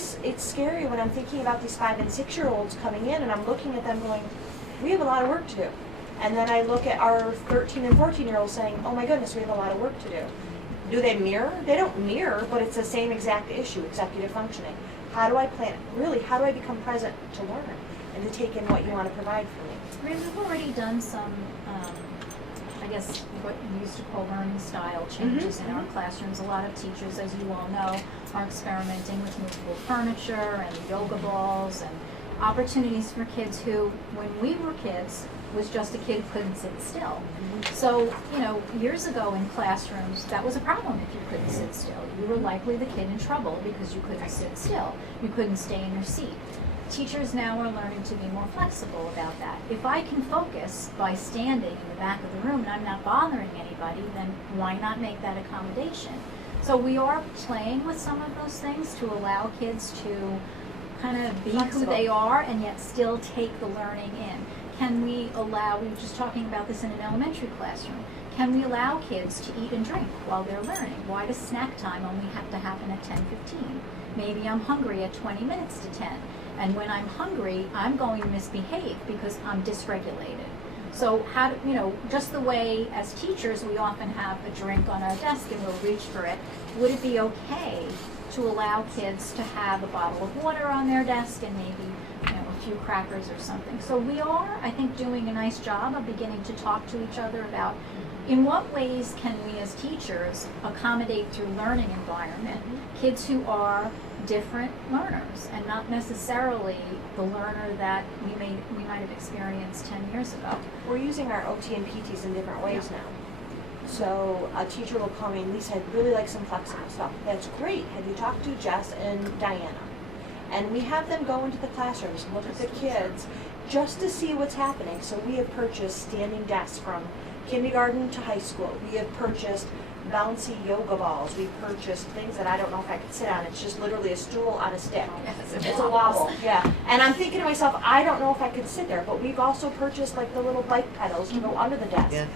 scary. it's scary when I'm thinking about these 5 and 6-year-olds coming in, and I'm looking at them going, we have a lot of work to do. And then I look at our 13 and 14-year-olds saying, oh my goodness, we have a lot of work to do. Do they mirror? They don't mirror, but it's the same exact issue, executive functioning. How do I plan? Really, how do I become present to learn and to take in what you want to provide for me? We've already done some, I guess, what we used to call learning style changes in our classrooms. A lot of teachers, as you all know, are experimenting with movable furniture and yoga balls and opportunities for kids who, when we were kids, was just a kid who couldn't sit still. So, years ago in classrooms, that was a problem if you couldn't sit still. You were likely the kid in trouble because you couldn't sit still. You couldn't stay in your seat. Teachers now are learning to be more flexible about that. If I can focus by standing in the back of the room and I'm not bothering anybody, then why not make that accommodation? So we are playing with some of those things to allow kids to kind of be Flexible. who they are and yet still take the learning in. Can we allow, we were just talking about this in an elementary classroom, can we allow kids to eat and drink while they're learning? Why does snack time only have to happen at 10:15? Maybe I'm hungry at 20 minutes to 10. And when I'm hungry, I'm going to misbehave because I'm dysregulated. So just the way as teachers we often have a drink on our desk and we'll reach for it, would it be okay to allow kids to have a bottle of water on their desk and maybe a few crackers or something? So we are, I think, doing a nice job of beginning to talk to each other about in what ways can we as teachers accommodate through learning environment kids who are different learners and not necessarily the learner that we might have experienced 10 years ago. We're using our OT and PTs in different ways now. So a teacher will call me and Lisa, I'd really like some flexible stuff. That's great. Have you talked to Jess and Diana? And we have them go into the classrooms, look at the kids, just to see what's happening. So we have purchased standing desks from kindergarten to high school. We have purchased bouncy yoga balls. We purchased things that I don't know if I could sit on. It's just literally a stool on a stick. It's a wobble, yeah. And I'm thinking to myself, I don't know if I could sit there, but we've also purchased like the little bike pedals to go under the desk. Yeah.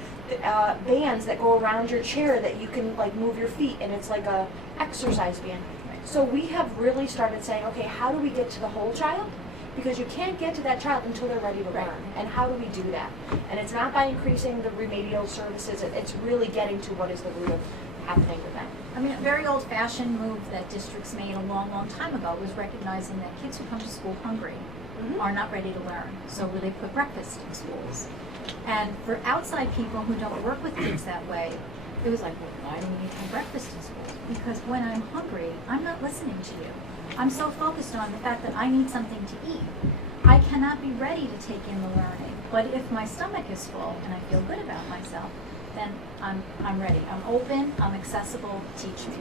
Bands that go around your chair that you can like move your feet, and it's like a exercise band. So we have really started saying, okay, how do we get to the whole child? Because you can't get to that child until they're ready to learn. And how do we do that? And it's not by increasing the remedial services. It's really getting to what is the root of happening with them. I mean, a very old-fashioned move that districts made a long, long time ago was recognizing that kids who come to school hungry are not ready to learn. So they put breakfast in schools. And for outside people who don't work with kids that way, it was like, well, why do we need to have breakfast in schools? Because when I'm hungry, I'm not listening to you. I'm so focused on the fact that I need something to eat. I cannot be ready to take in the learning. But if my stomach is full and I feel good about myself, then I'm ready. I'm open, I'm accessible, teach me.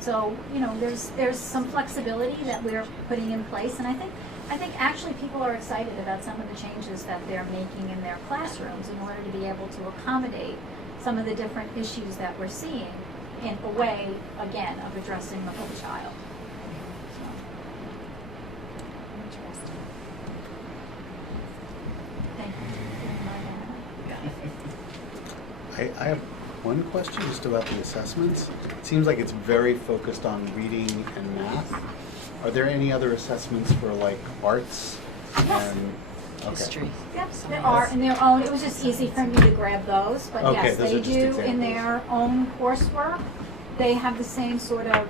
So, you know, there's some flexibility that we're putting in place, and I think actually people are excited about some of the changes that they're making in their classrooms in order to be able to accommodate some of the different issues that we're seeing in a way, again, of addressing the whole child. Interesting. Thank you. I have one question just about the assessments. It seems like it's very focused on reading and math. Are there any other assessments for like arts and History. Yes, there are in their own. It was just easy for me to grab those, but Okay, yes, those they are just do examples. in their own coursework. They have the same sort of,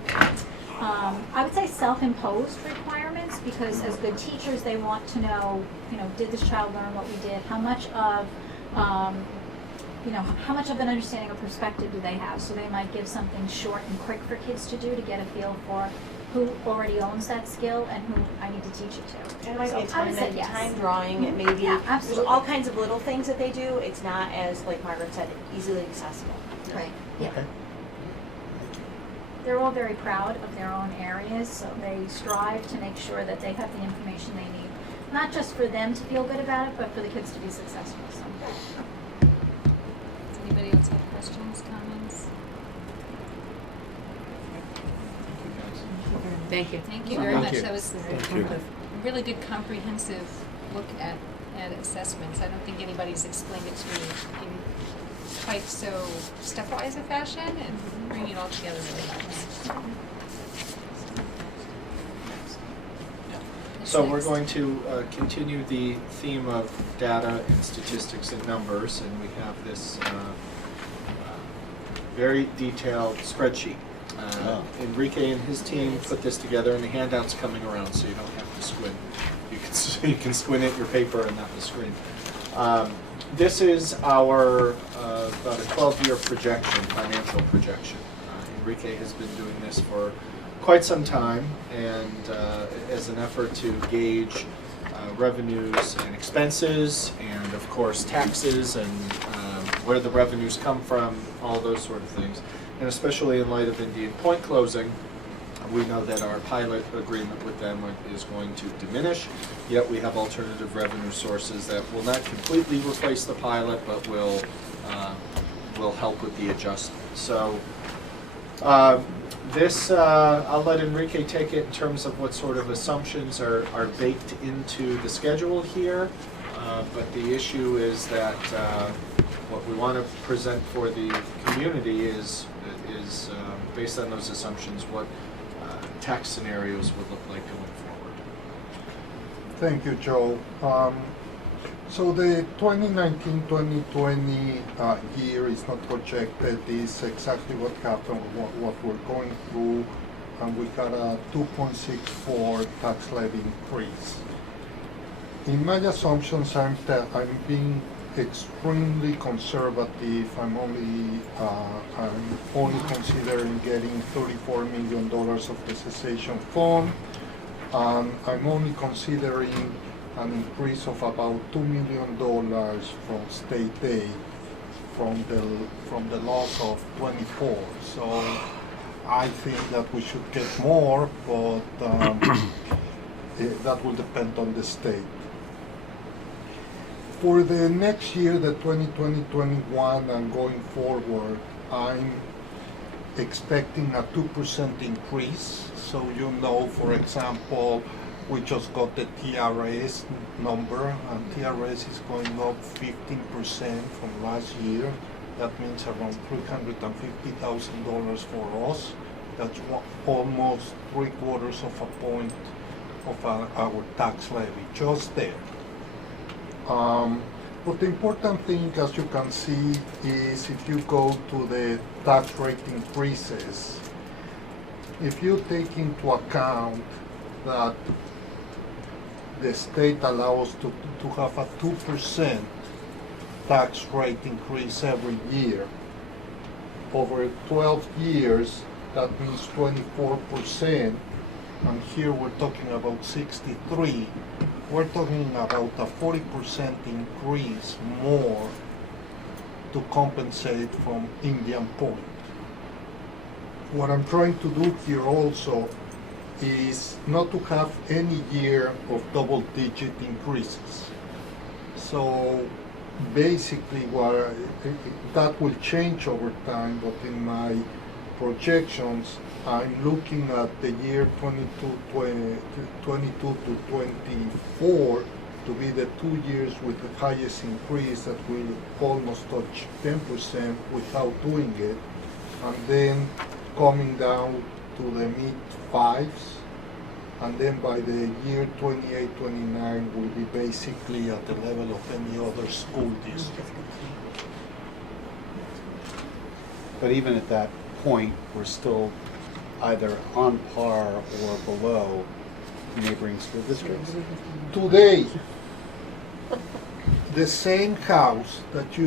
I would say, self-imposed requirements, because as good teachers, they want to know, you know, did this child learn what we did? How much of, you know, how much of an understanding or perspective do they have? So they might give something short and quick for kids to do to get a feel for who already owns that skill and who I need to teach it to. It might be a So I would say time, yes. time drawing. It may be, Yeah, there's absolutely. all kinds of little things that they do. It's not, as like Margaret said, easily accessible. Right, yeah. Okay. They're all very proud of their own areas, so they strive to make sure that they have the information they need, not just for them to feel good about it, but for the kids to be successful. So. Does anybody else have questions, comments? Thank you. Thank you very Thank much. you. That was a really good comprehensive look at assessments. I don't think anybody's explained it to me in quite so stepwise a fashion, and bringing it all together really helps. So we're Next. going to continue the theme of data and statistics and numbers, and we have this very detailed spreadsheet. Enrique and his team put this together, and the handout's coming around, so you don't have to squint. You can squint at your paper and not the screen. This is our about a 12-year projection, financial projection. Enrique has been doing this for quite some time, and as an effort to gauge revenues and expenses, and of course taxes, and where the revenues come from, all those sort of things. And especially in light of Indian Point closing, we know that our pilot agreement with them is going to diminish, yet we have alternative revenue sources that will not completely replace the pilot, but will help with the adjustment. So this, I'll let Enrique take it in terms of what sort of assumptions are baked into the schedule here, but the issue is that what we want to present for the community is based on those assumptions, what tax scenarios would look like going forward. Thank you, Joe. So the 2019-2020 year is not projected. Is exactly what happened, what we're going through, and we got a 2.64 tax levy increase. In my assumptions, I'm being extremely conservative. I'm only considering getting $34 million of the cessation fund. I'm only considering an increase of about $2 million from state aid from the loss of 24. So I think that we should get more, but that will depend on the state. For the next year, the 2020-21 and going forward, I'm expecting a 2% increase. So you know, for example, we just got the TRS number, and TRS is going up 15% from last year. That means around $350,000 for us. That's almost 3/4 of a point of our tax levy, just there. But the important thing, as you can see, is if you go to the tax rate increases, if you take into account that the state allows to have a 2% tax rate increase every year, over 12 years, that means 24%, and here we're talking about 63. We're talking about a 40% increase more to compensate from Indian Point. What I'm trying to do here also is not to have any year of double-digit increases. So basically that will change over time, but in my projections, I'm looking at the year 22 to 24 to be the 2 years with the highest increase that will almost touch 10% without doing it, and then coming down to the mid-5s, and then by the year 28-29 will be basically at the level of any other school district. But even at that point, we're still either on par or below neighboring school districts. Today, the same house that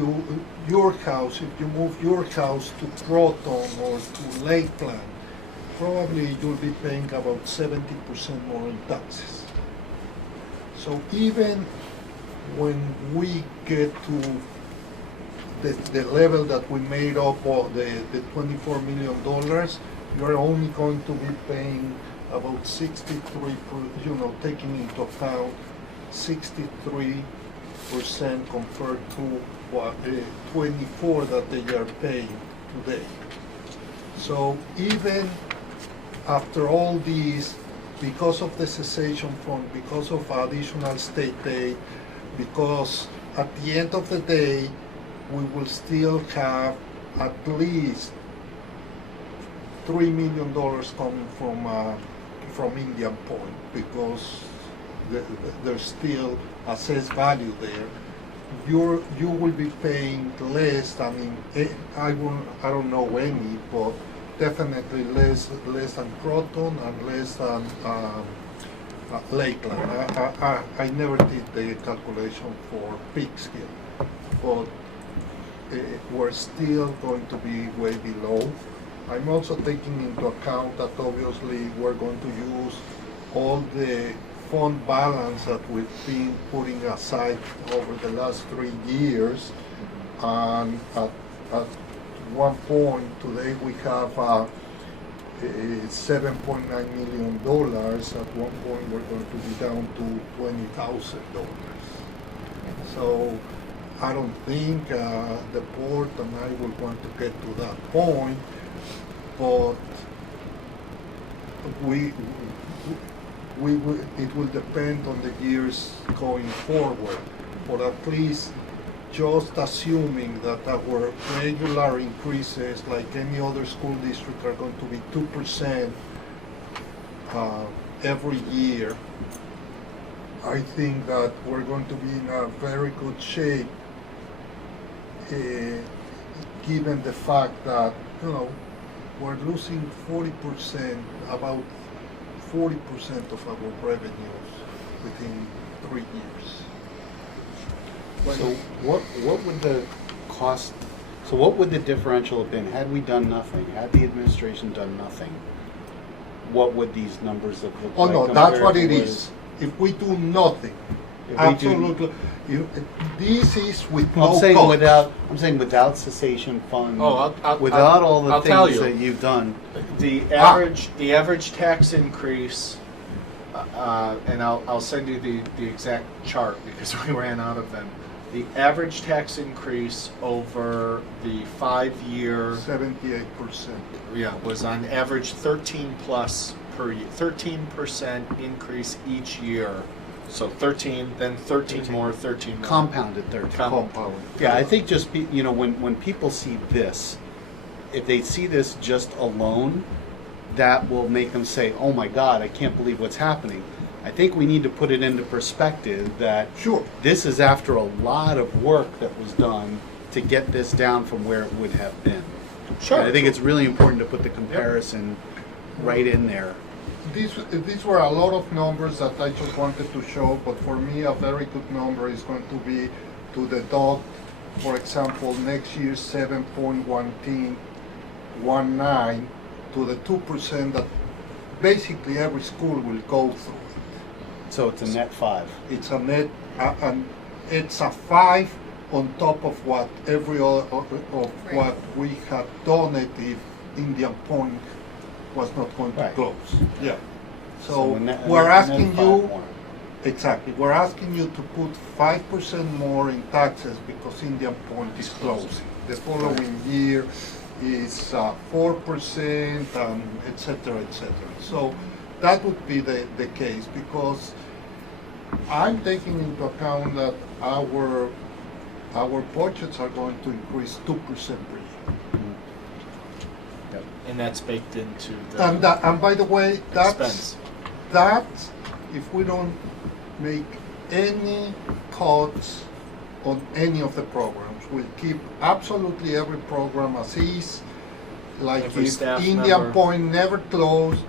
your house, if you move your house to Croton or to Lakeland, probably you'll be paying about 70% more in taxes. So even when we get to the level that we made up of the $24 million, you're only going to be paying about 63, taking into account 63% compared to 24 that they are paying today. So even after all these, because of the cessation fund, because of additional state aid, because at the end of the day, we will still have at least $3 million coming from Indian Point, because there's still assessed value there. You will be paying less. I mean, I don't know any, but definitely less than Croton and less than Lakeland. I never did the calculation for Peekskill, but we're still going to be way below. I'm also taking into account that obviously we're going to use all the fund balance that we've been putting aside over the last 3 years, and at one point today we have $7.9 million. At one point we're going to be down to $20,000. So I don't think the board and I will want to get to that point, but it will depend on the years going forward. But at least just assuming that our regular increases, like any other school district, are going to be 2% every year, I think that we're going to be in a very good shape, given the fact that we're losing 40%, about 40% of our revenues within 3 years. So what would the cost, so what would the differential have been had we done nothing, had the administration done nothing? What would these numbers have looked Oh like? no, that's compared what to it is. If we do nothing, absolutely. This is with no I'm saying cost. I'm saying without cessation fund, I'll without all the I'll tell things you. that you've done. The average tax increase and I'll send you the exact chart because we ran out of them. The average tax increase over the 5-year 78%. was on average 13 plus per year, 13% increase each year. So 13, then 13 more, 13 more. Compounded 13. Compound. Yeah, I think just, when people see this, if they see this just alone, that will make them say, oh my God, I can't believe what's happening. I think we need to put it into perspective that Sure. this is after a lot of work that was done to get this down from where it would have been. Sure. And I think it's really important to put the comparison right in there. These were a lot of numbers that I just wanted to show, but for me a very good number is going to be to deduct, for example, next year's 7.19 to the 2% that basically every school will go through. So it's a net 5. It's a net, and it's a 5 on top of what every other of what we had done it if Indian Point was not going to Right. close. Yeah. So a net- we're a net asking 5 you more. exactly. We're asking you to put 5% more in taxes because Indian Point is closing. The following year is 4%, et cetera, et cetera. So that would be the case because I'm taking into account that our budgets are going to increase 2% per year. And that's baked into the And by the way, expense. that's if we don't make any cuts on any of the programs. We'll keep absolutely every program as is. Like Every if staff Indian member. Point never closed,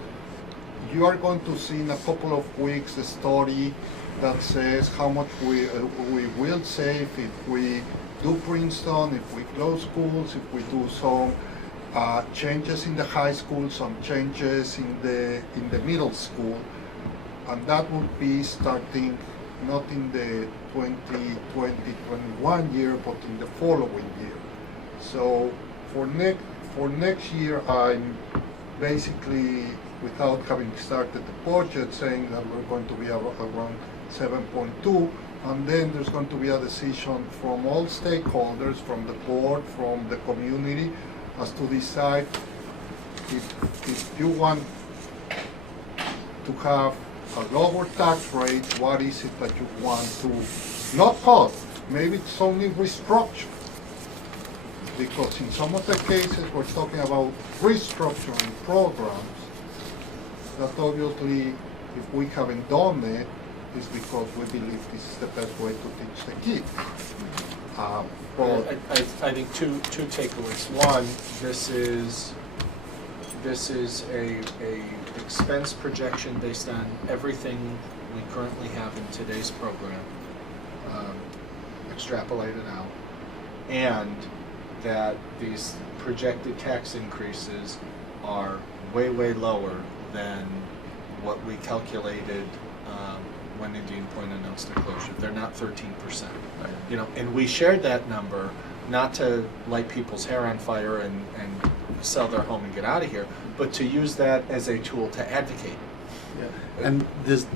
you are going to see in a couple of weeks a study that says how much we will save if we do Princeton, if we close schools, if we do some changes in the high school, some changes in the middle school, and that would be starting not in the 2020-21 year, but in the following year. So for next year, I'm basically, without having started the budget, saying that we're going to be around 7.2, and then there's going to be a decision from all stakeholders, from the board, from the community, as to decide if you want to have a lower tax rate, what is it that you want to not cut? Maybe it's only restructure. Because in some of the cases we're talking about restructuring programs that obviously if we haven't done it, it's because we believe this is the best way to teach the kids. But I think two takeaways. One, this is a expense projection based on everything we currently have in today's program, extrapolated out, and that these projected tax increases are way lower than what we calculated when Indian Point announced their closure. They're not 13%. You know, and we shared that number not to light people's hair on fire and sell their home and get out of here, but to use that as a tool to advocate. And this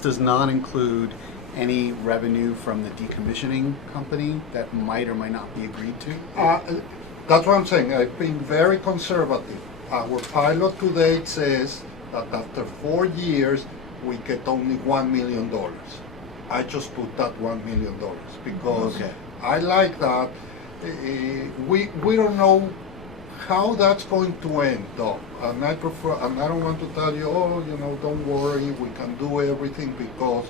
does not include any revenue from the decommissioning company that might or might not be agreed to? that's what I'm saying. I've been very conservative. Our pilot to date says that after 4 years, we get only $1 million. I just put that $1 million because Okay. I like that. We don't know how that's going to end, though. And I prefer, and I don't want to tell you, oh, you know, don't worry, we can do everything because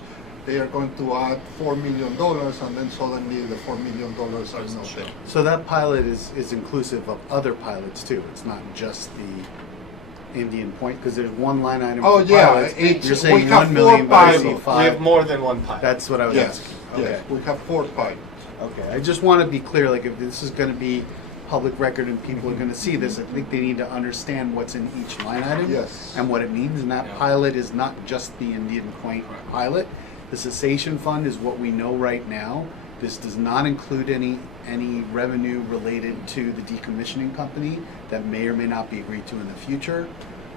they are going to add $4 million, and then suddenly the $4 million are not there. So that pilot is inclusive of other pilots too. It's not just the Indian Point, because there's one line item Oh, for yeah, pilots. it's- You're saying we have 1 million, four but I see pilots. We have 5. more than one pilot. That's what I was Yes, asking. yes, we have 4 pilots. Okay, I just want to be clear, like if this is going to be public record and people are going to see this, I think they need to understand what's in each line item Yes. and what it means. And that Yeah. pilot is not just the Indian Point Right. pilot. The cessation fund is what we know right now. This does not include any revenue related to the decommissioning company that may or may not be agreed to in the future.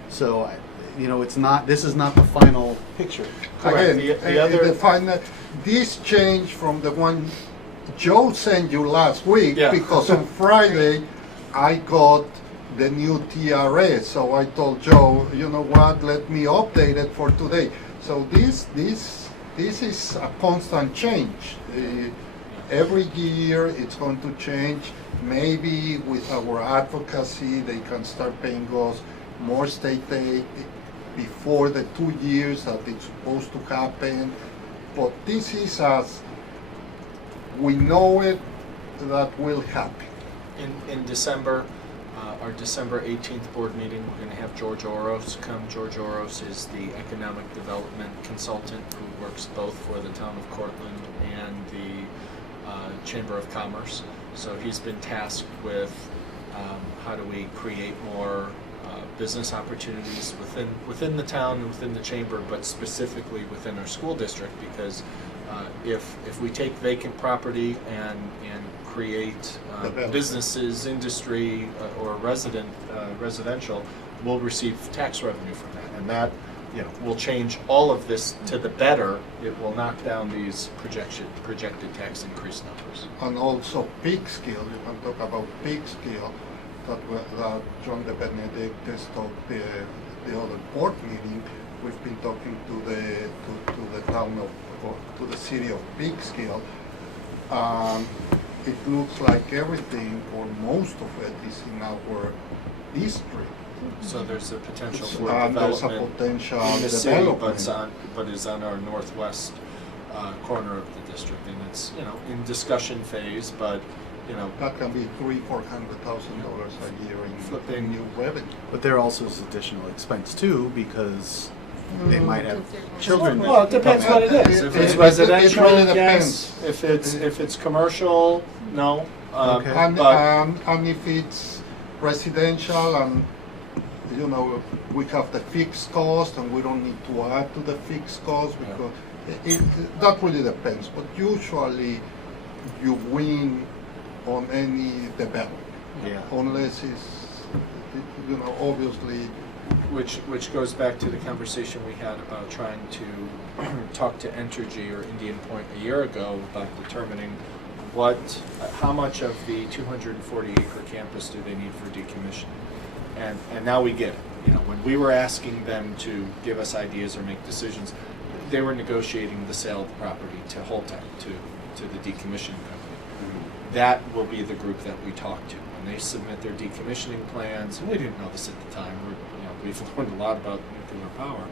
So it's not, this is not the final picture. Correct. Again, The other- the final, this change from the one Joe sent you last week, Yeah. because on Friday I got the new TRS, so I told Joe, you know what, let me update it for today. So this is a constant change. Every year it's going to change. Maybe with our advocacy, they can start paying us more state aid before the 2 years that it's supposed to happen. But this is as we know it, that will happen. In December, our December 18th board meeting, we're going to have George Oros come. George Oros is the economic development consultant who works both for the town of Cortland and the Chamber of Commerce. So he's been tasked with how do we create more business opportunities within the town and within the chamber, but specifically within our school district, because if we take vacant property and create businesses, industry, or residential, we'll receive tax revenue from that, and that will change all of this to the better. It will knock down these projected tax increase numbers. And also peak scale, you can talk about peak scale, that John de Benedict has talked the other board meeting. We've been talking to the town or to the city of Peekskill. It looks like everything, or most of it, is in our district. So there's a potential for There's a development potential in the city, development. but is on our northwest corner of the district, and it's in discussion phase, but That can be $300,000-$400,000 a year in Flipping. new revenue. But there also is additional expense too, because they might have children. Well, it depends what it is. If it's It residential, really yes. depends. If it's commercial, no. Okay. And if it's residential and we have the fixed cost and we don't need to add to the fixed cost because that really depends. But usually you win on any development, unless it's obviously. Which goes back to the conversation we had about trying to talk to Entergy or Indian Point a year ago about determining how much of the 240-acre campus do they need for decommissioning, and now we get it. When we were asking them to give us ideas or make decisions, they were negotiating the sale of the property to Holtec, to the decommissioning company. That will be the group that we talk to when they submit their decommissioning plans. And we didn't know this at the time. We've learned a lot about nuclear power,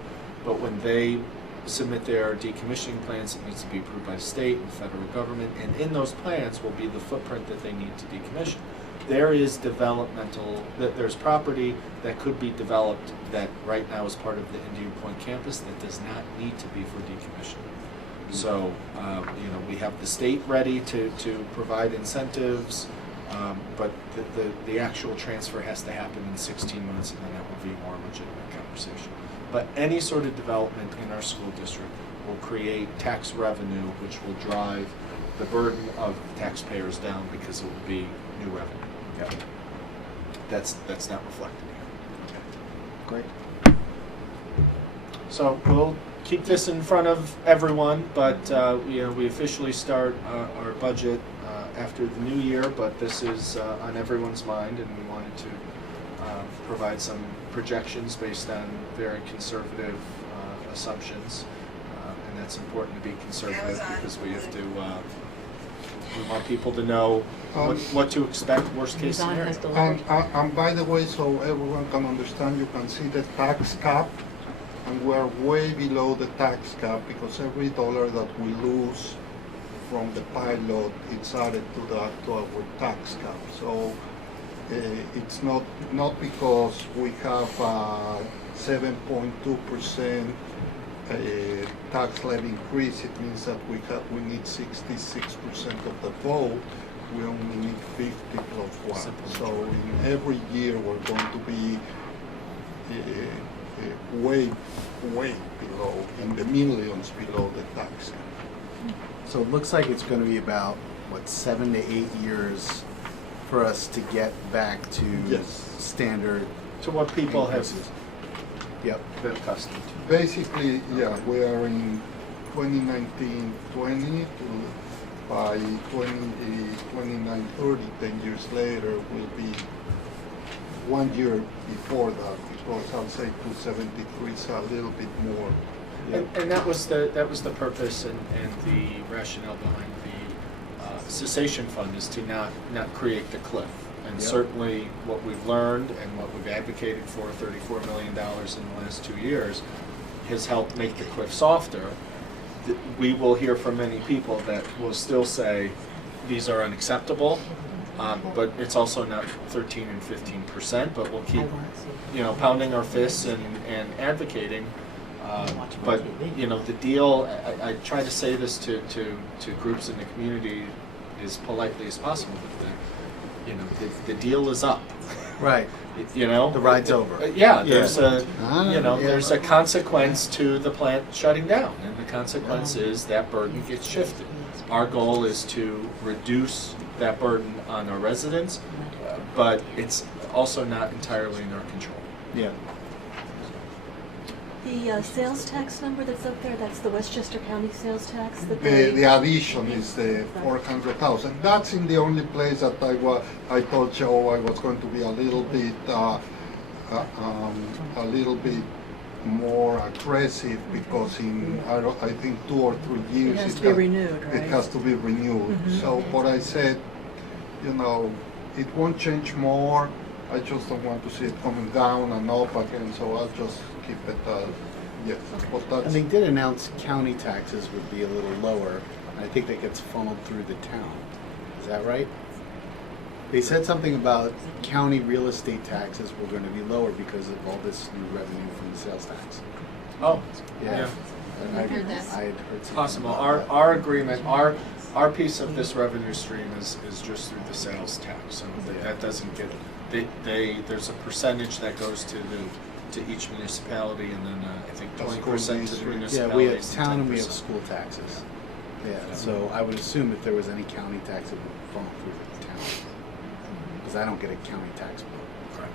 but when they submit their decommissioning plans, it needs to be approved by the state and federal government, and in those plans will be the footprint that they need to decommission. There is there's property that could be developed that right now is part of the Indian Point campus that does not need to be for decommissioning. So, we have the state ready to provide incentives, but the actual transfer has to happen in 16 months, and then that will be more legitimate conversation. But any sort of development in our school district will create tax revenue, which will drive the burden of taxpayers down because it will be new revenue. Yeah. That's not reflected here. Great. So we'll keep this in front of everyone, but we officially start our budget after the new year, but this is on everyone's mind, and we wanted to provide some projections based on very conservative assumptions, and that's important to be conservative because we have to we want people to know what to expect, worst case scenario. Has delivered. And by the way, so everyone can understand, you can see the tax cap, and we're way below the tax cap because every dollar that we lose from the pilot, it's added to our tax cap. So it's not because we have 7.2% tax levy increase. It means that we need 66% of the vote. We only need 50 plus 1. So in every year we're going to be way below, in the millions below the tax cap. So it looks like it's going to be about 7 to 8 years for us to get back to Yes. standard. To what people have increases. Yep. been accustomed to. Basically, yeah, we are in 2019-20 by 29-30, 10 years later, will be 1 year before that, because I'll say 273 is a little bit more. And that was the purpose and the rationale behind the cessation fund, is to not create the cliff. And Yep. certainly what we've learned and what we've advocated for, $34 million in the last 2 years, has helped make the cliff softer. We will hear from many people that will still say these are unacceptable, but it's also not 13 and 15%, but we'll keep, pounding our fists and advocating. But, the deal, I try to say this to groups in the community as politely as possible, but the deal is up. Right. The ride's over. There's there's a consequence to the plant shutting down, and the consequence is that burden gets shifted. Our goal is to reduce that burden on our residents, but it's also not entirely in our control. Yeah. The sales tax number that's up there, that's the Westchester County sales tax that The addition is the 400,000. That's in the only place that I told Joe I was going to be a little bit more aggressive, because in I think 2 or 3 years it has to be renewed, right? It has to be renewed. So, but I said, it won't change more. I just don't want to see it coming down and up again. So I'll just keep it. Yes, but that's. And they did announce county taxes would be a little lower. I think that gets funneled through the town. Is that right? They said something about county real estate taxes were going to be lower because of all this new revenue from the sales tax. Oh, Yeah. I heard that. I had heard something possible. about that. Our agreement, our piece of this revenue stream is just through the sales tax. So that doesn't get. There's a percentage that goes to each municipality, and then I think 20% to the municipalities. Yeah, we have and town and we have 10%. school taxes. Yeah, so I would assume if there was any county tax, it would funnel through the town. Because I don't get a county tax bill. Correct.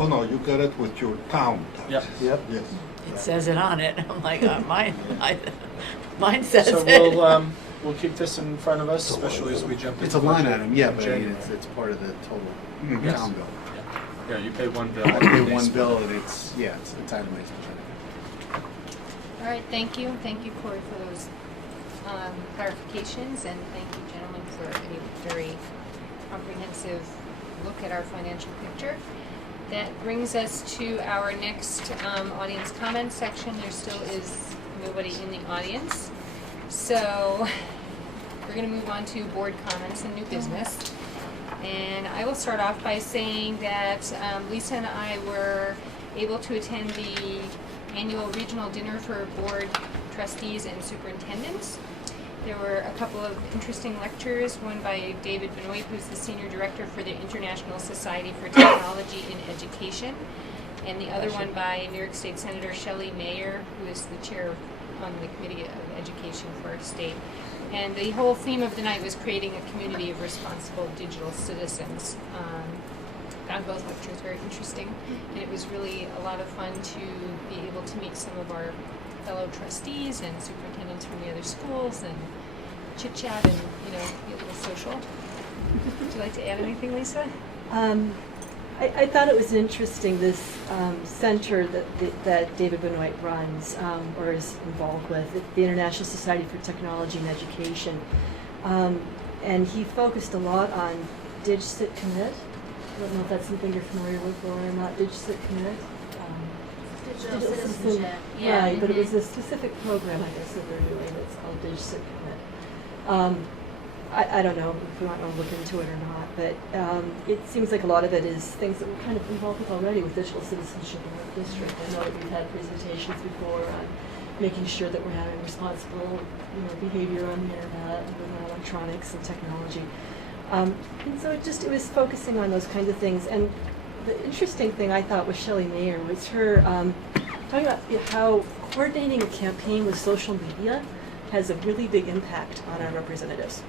Oh no, you get it with your town taxes. Yep. Yes. It says it on it. I'm like, mine says So it. we'll keep this in front of us, especially as we jump into It's a line budget item, yeah, in but I mean, January. it's part of the total Yes. town bill. Yeah, you pay one bill. I pay and they one split bill it. and it's itemized. All right, thank you. Thank you, Corey, for those clarifications, and thank you, gentlemen, for a very comprehensive look at our financial picture. That brings us to our next audience comments section. There still is nobody in the audience. So we're going to move on to board comments and new business. And I will start off by saying that Lisa and I were able to attend the annual regional dinner for board trustees and superintendents. There were a couple of interesting lectures, one by David Benoit, who's the Senior Director for the International Society for Technology in Education, and the other one by New York State Senator Shelley Mayer, who is the chair on the Committee of Education for our state. And the whole theme of the night was creating a community of responsible digital citizens. Found both lectures very interesting, and it was really a lot of fun to be able to meet some of our fellow trustees and superintendents from the other schools and chit chat and be a little social. Would you like to add anything, Lisa? I thought it was interesting, this center that David Benoit runs or is involved with, the International Society for Technology and Education. And he focused a lot on DigCit Commit. I don't know if that's something you're familiar with, Laura, or not. DigCit Commit. Digital citizenship. Yeah. Right, but it was a specific program, I guess, that they're doing that's called DigCit Commit. I don't know if we want to look into it or not, but it seems like a lot of it is things that we're kind of involved with already with digital citizenship in our district. I know that we've had presentations before on making sure that we're having responsible, behavior on the internet and with electronics and technology. And so it was focusing on those kinds of things. And the interesting thing I thought with Shelley Mayer was her talking about how coordinating a campaign with social media has a really big impact on our representatives.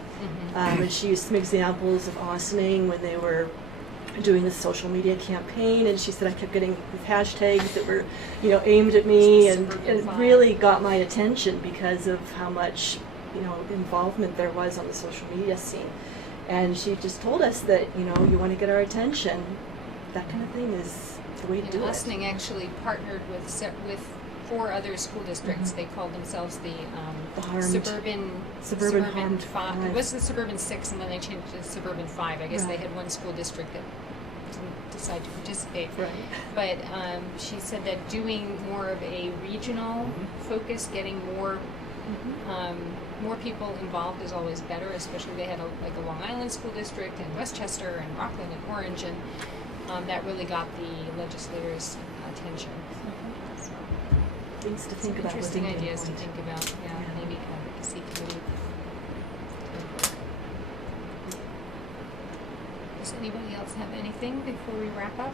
And she used some examples of Austining when they were doing this social media campaign, and she said I kept getting these hashtags that were, you know, aimed at me, and it really got my attention because of how much, you know, involvement there was on the social media scene. And she just told us that, you know, you want to get our attention, that kind of thing is the way to do it. Hustling actually partnered with 4 other school districts. They called themselves the Suburban Harmed 5. It was the Suburban 6, and then they changed it to Suburban 5. I guess they had one school district that didn't decide to participate. Right. But she said that doing more of a regional focus, getting more people involved is always better. Especially they had a Long Island school district, and Westchester, and Rockland, and Orange, and that really got the legislators' attention. Things to think about. Interesting ideas to think about. Yeah, maybe advocacy committee. Does anybody else have anything before we wrap up?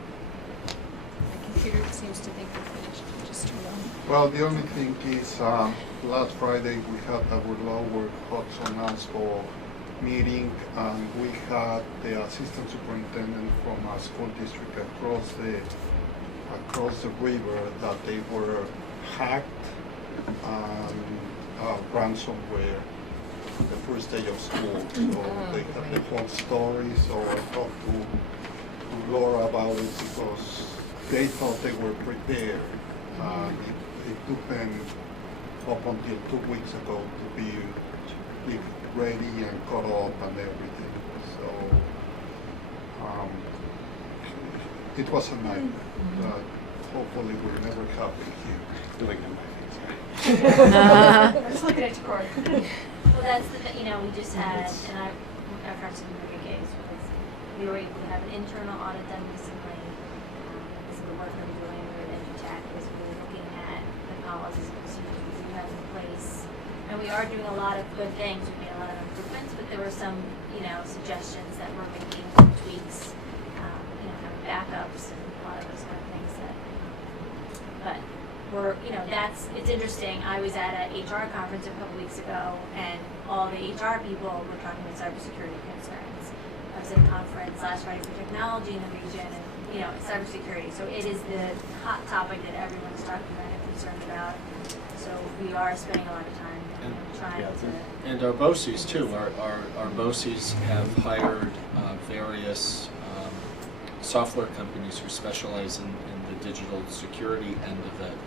My computer seems to think we're finished. Just turned on. Well, the only thing is, last Friday we had our lower Hudson ASBO meeting, and we had the assistant superintendent from a school district across the river that they were hacked and ransomware the first day of school. So they had the whole story. So I talked to Laura about it because they thought they were prepared. It took them up until 2 weeks ago to be ready and caught up and everything. So it was a nightmare. Hopefully will never happen here. Doing it Just looking at your card. Well, that's you know, we just had, and I've heard some very good case because we were able to have an internal audit done recently. This is the work that we're doing with Check is really looking at the policies and procedures we do have in place. And we are doing a lot of good things. We've made a lot of improvements, but there were some, you know, suggestions that we're making, some tweaks, you know, having backups and a lot of those kind of things that, but we're, you know, it's interesting. I was at an HR conference a couple weeks ago, and all the HR people were talking about cybersecurity concerns. I was at a conference last Friday for technology in the region, and, you know, cybersecurity. So it is the hot topic that everyone's talking about and concerned about. So we are spending a lot of time trying to. And our BOCES too. Our BOCES have hired various software companies who specialize in the digital security end of it.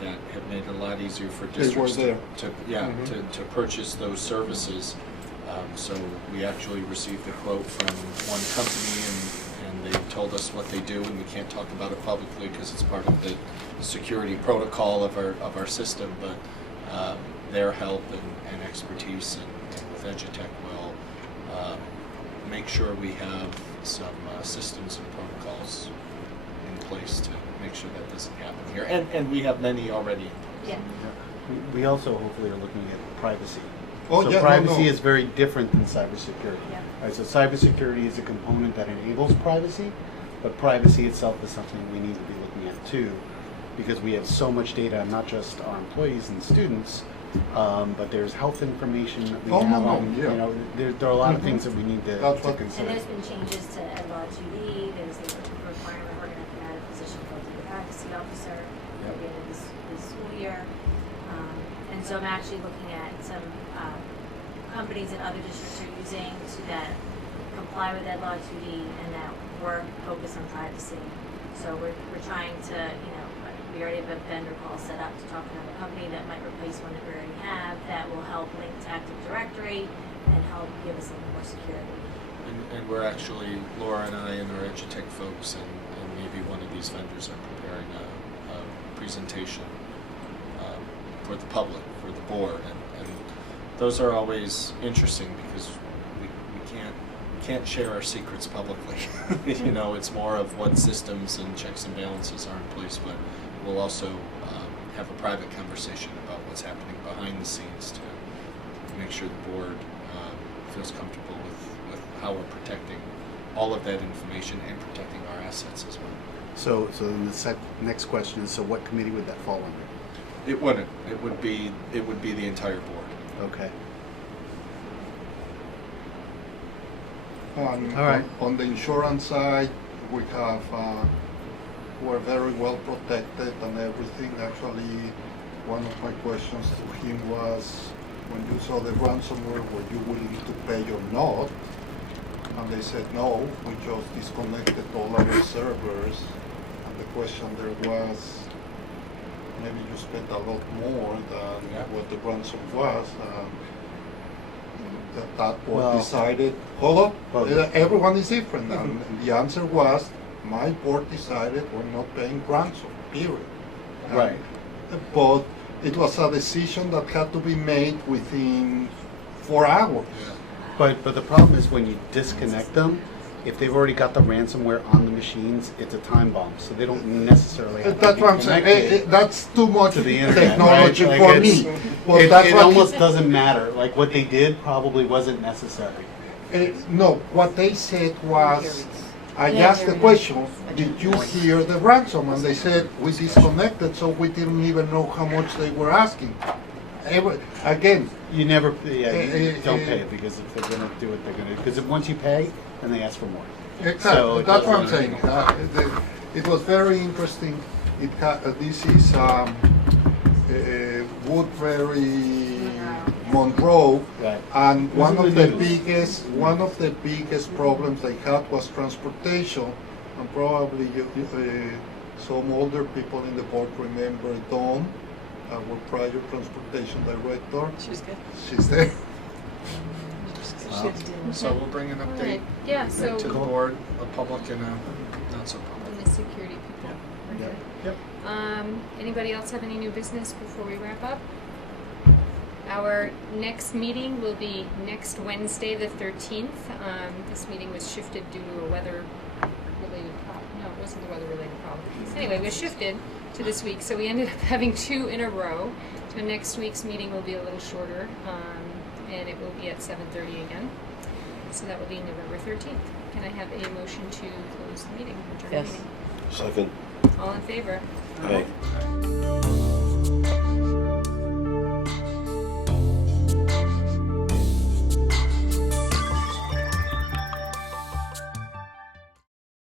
That have made it a lot easier for districts to purchase those services. So we actually received a quote from one company, and they told us what they do, and we can't talk about it publicly because it's part of the security protocol of our system. But their help and expertise and with Edutech will make sure we have some systems and protocols in place to make sure that doesn't happen here, and we have many already. Yeah. We also hopefully are looking at privacy. Oh, so yeah, privacy no. is very different than cybersecurity. Yeah. Right, so cybersecurity is a component that enables privacy, but privacy itself is something we need to be looking at too, because we have so much data, not just our employees and students, but there's health information that we have on. Yeah. You know, there are a lot of things that we need to consider. And there's been changes to Law 2D. There's the requirement we're going to add a position called the privacy officer at the end of this school year. And so I'm actually looking at some companies that other districts are using that comply with that Law 2D and that work focus on privacy. So we're trying to, you know, we already have a vendor call set up to talk to another company that might replace one that we already have that will help link to Active Directory and help give us a little more security. And we're actually, Laura and I and our Edutech folks and maybe one of these vendors are preparing a presentation for the public, for the board, and those are always interesting because we can't share our secrets publicly. You know, it's more of what systems and checks and balances are in place, but we'll also have a private conversation about what's happening behind the scenes to make sure the board feels comfortable with how we're protecting all of that information and protecting our assets as well. So then the next question is, so what committee would that fall under? It wouldn't. It would be the entire board. Okay. All right. On the insurance side, we have, we're very well protected and everything. Actually, one of my questions to him was, when you saw the ransomware, were you willing to pay or not? And they said, no, we just disconnected all our servers. And the question there was, maybe you spent a lot more than what the ransom was. That board Well, decided, hold up, well, everyone is different. And the answer was, my board decided we're not paying ransom, period. Right. But it was a decision that had to be made within 4 hours. But the problem is when you disconnect them, if they've already got the ransomware on the machines, it's a time bomb, so they don't necessarily have to That's be what I'm saying. connected That's too much to the internet. technology right? for Like, me. it's- But It, that's it what almost doesn't matter. Like what they did probably wasn't necessary. No, what they said was, I asked the question, did you hear the ransom? And they said, we disconnected, so we didn't even know how much they were asking. Again, You never, you don't pay it because if they're gonna do it, they're gonna. Because once you pay, then they ask for more. exactly, So it that's what I'm doesn't- saying. It was very interesting. This is Woodbury, Monroe, Right. and Those one are of the the news. biggest problems they had was transportation, and probably some older people in the board remember Dawn, our prior transportation director. She's good. She's there. So we'll bring an update Yeah, to so, the board, a public and a not so public. and the security people. Yep. Yep. Anybody else have any new business before we wrap up? Our next meeting will be next Wednesday, the 13th. This meeting was shifted due to a weather-related problem. No, it wasn't a weather-related problem. Anyway, it was shifted to this week, so we ended up having 2 in a row. So next week's meeting will be a little shorter, and it will be at 7:30 again. So that will be November 13th. Can I have a motion to close the meeting? Adjourn the Yes. meeting? Second. All in favor? Aye.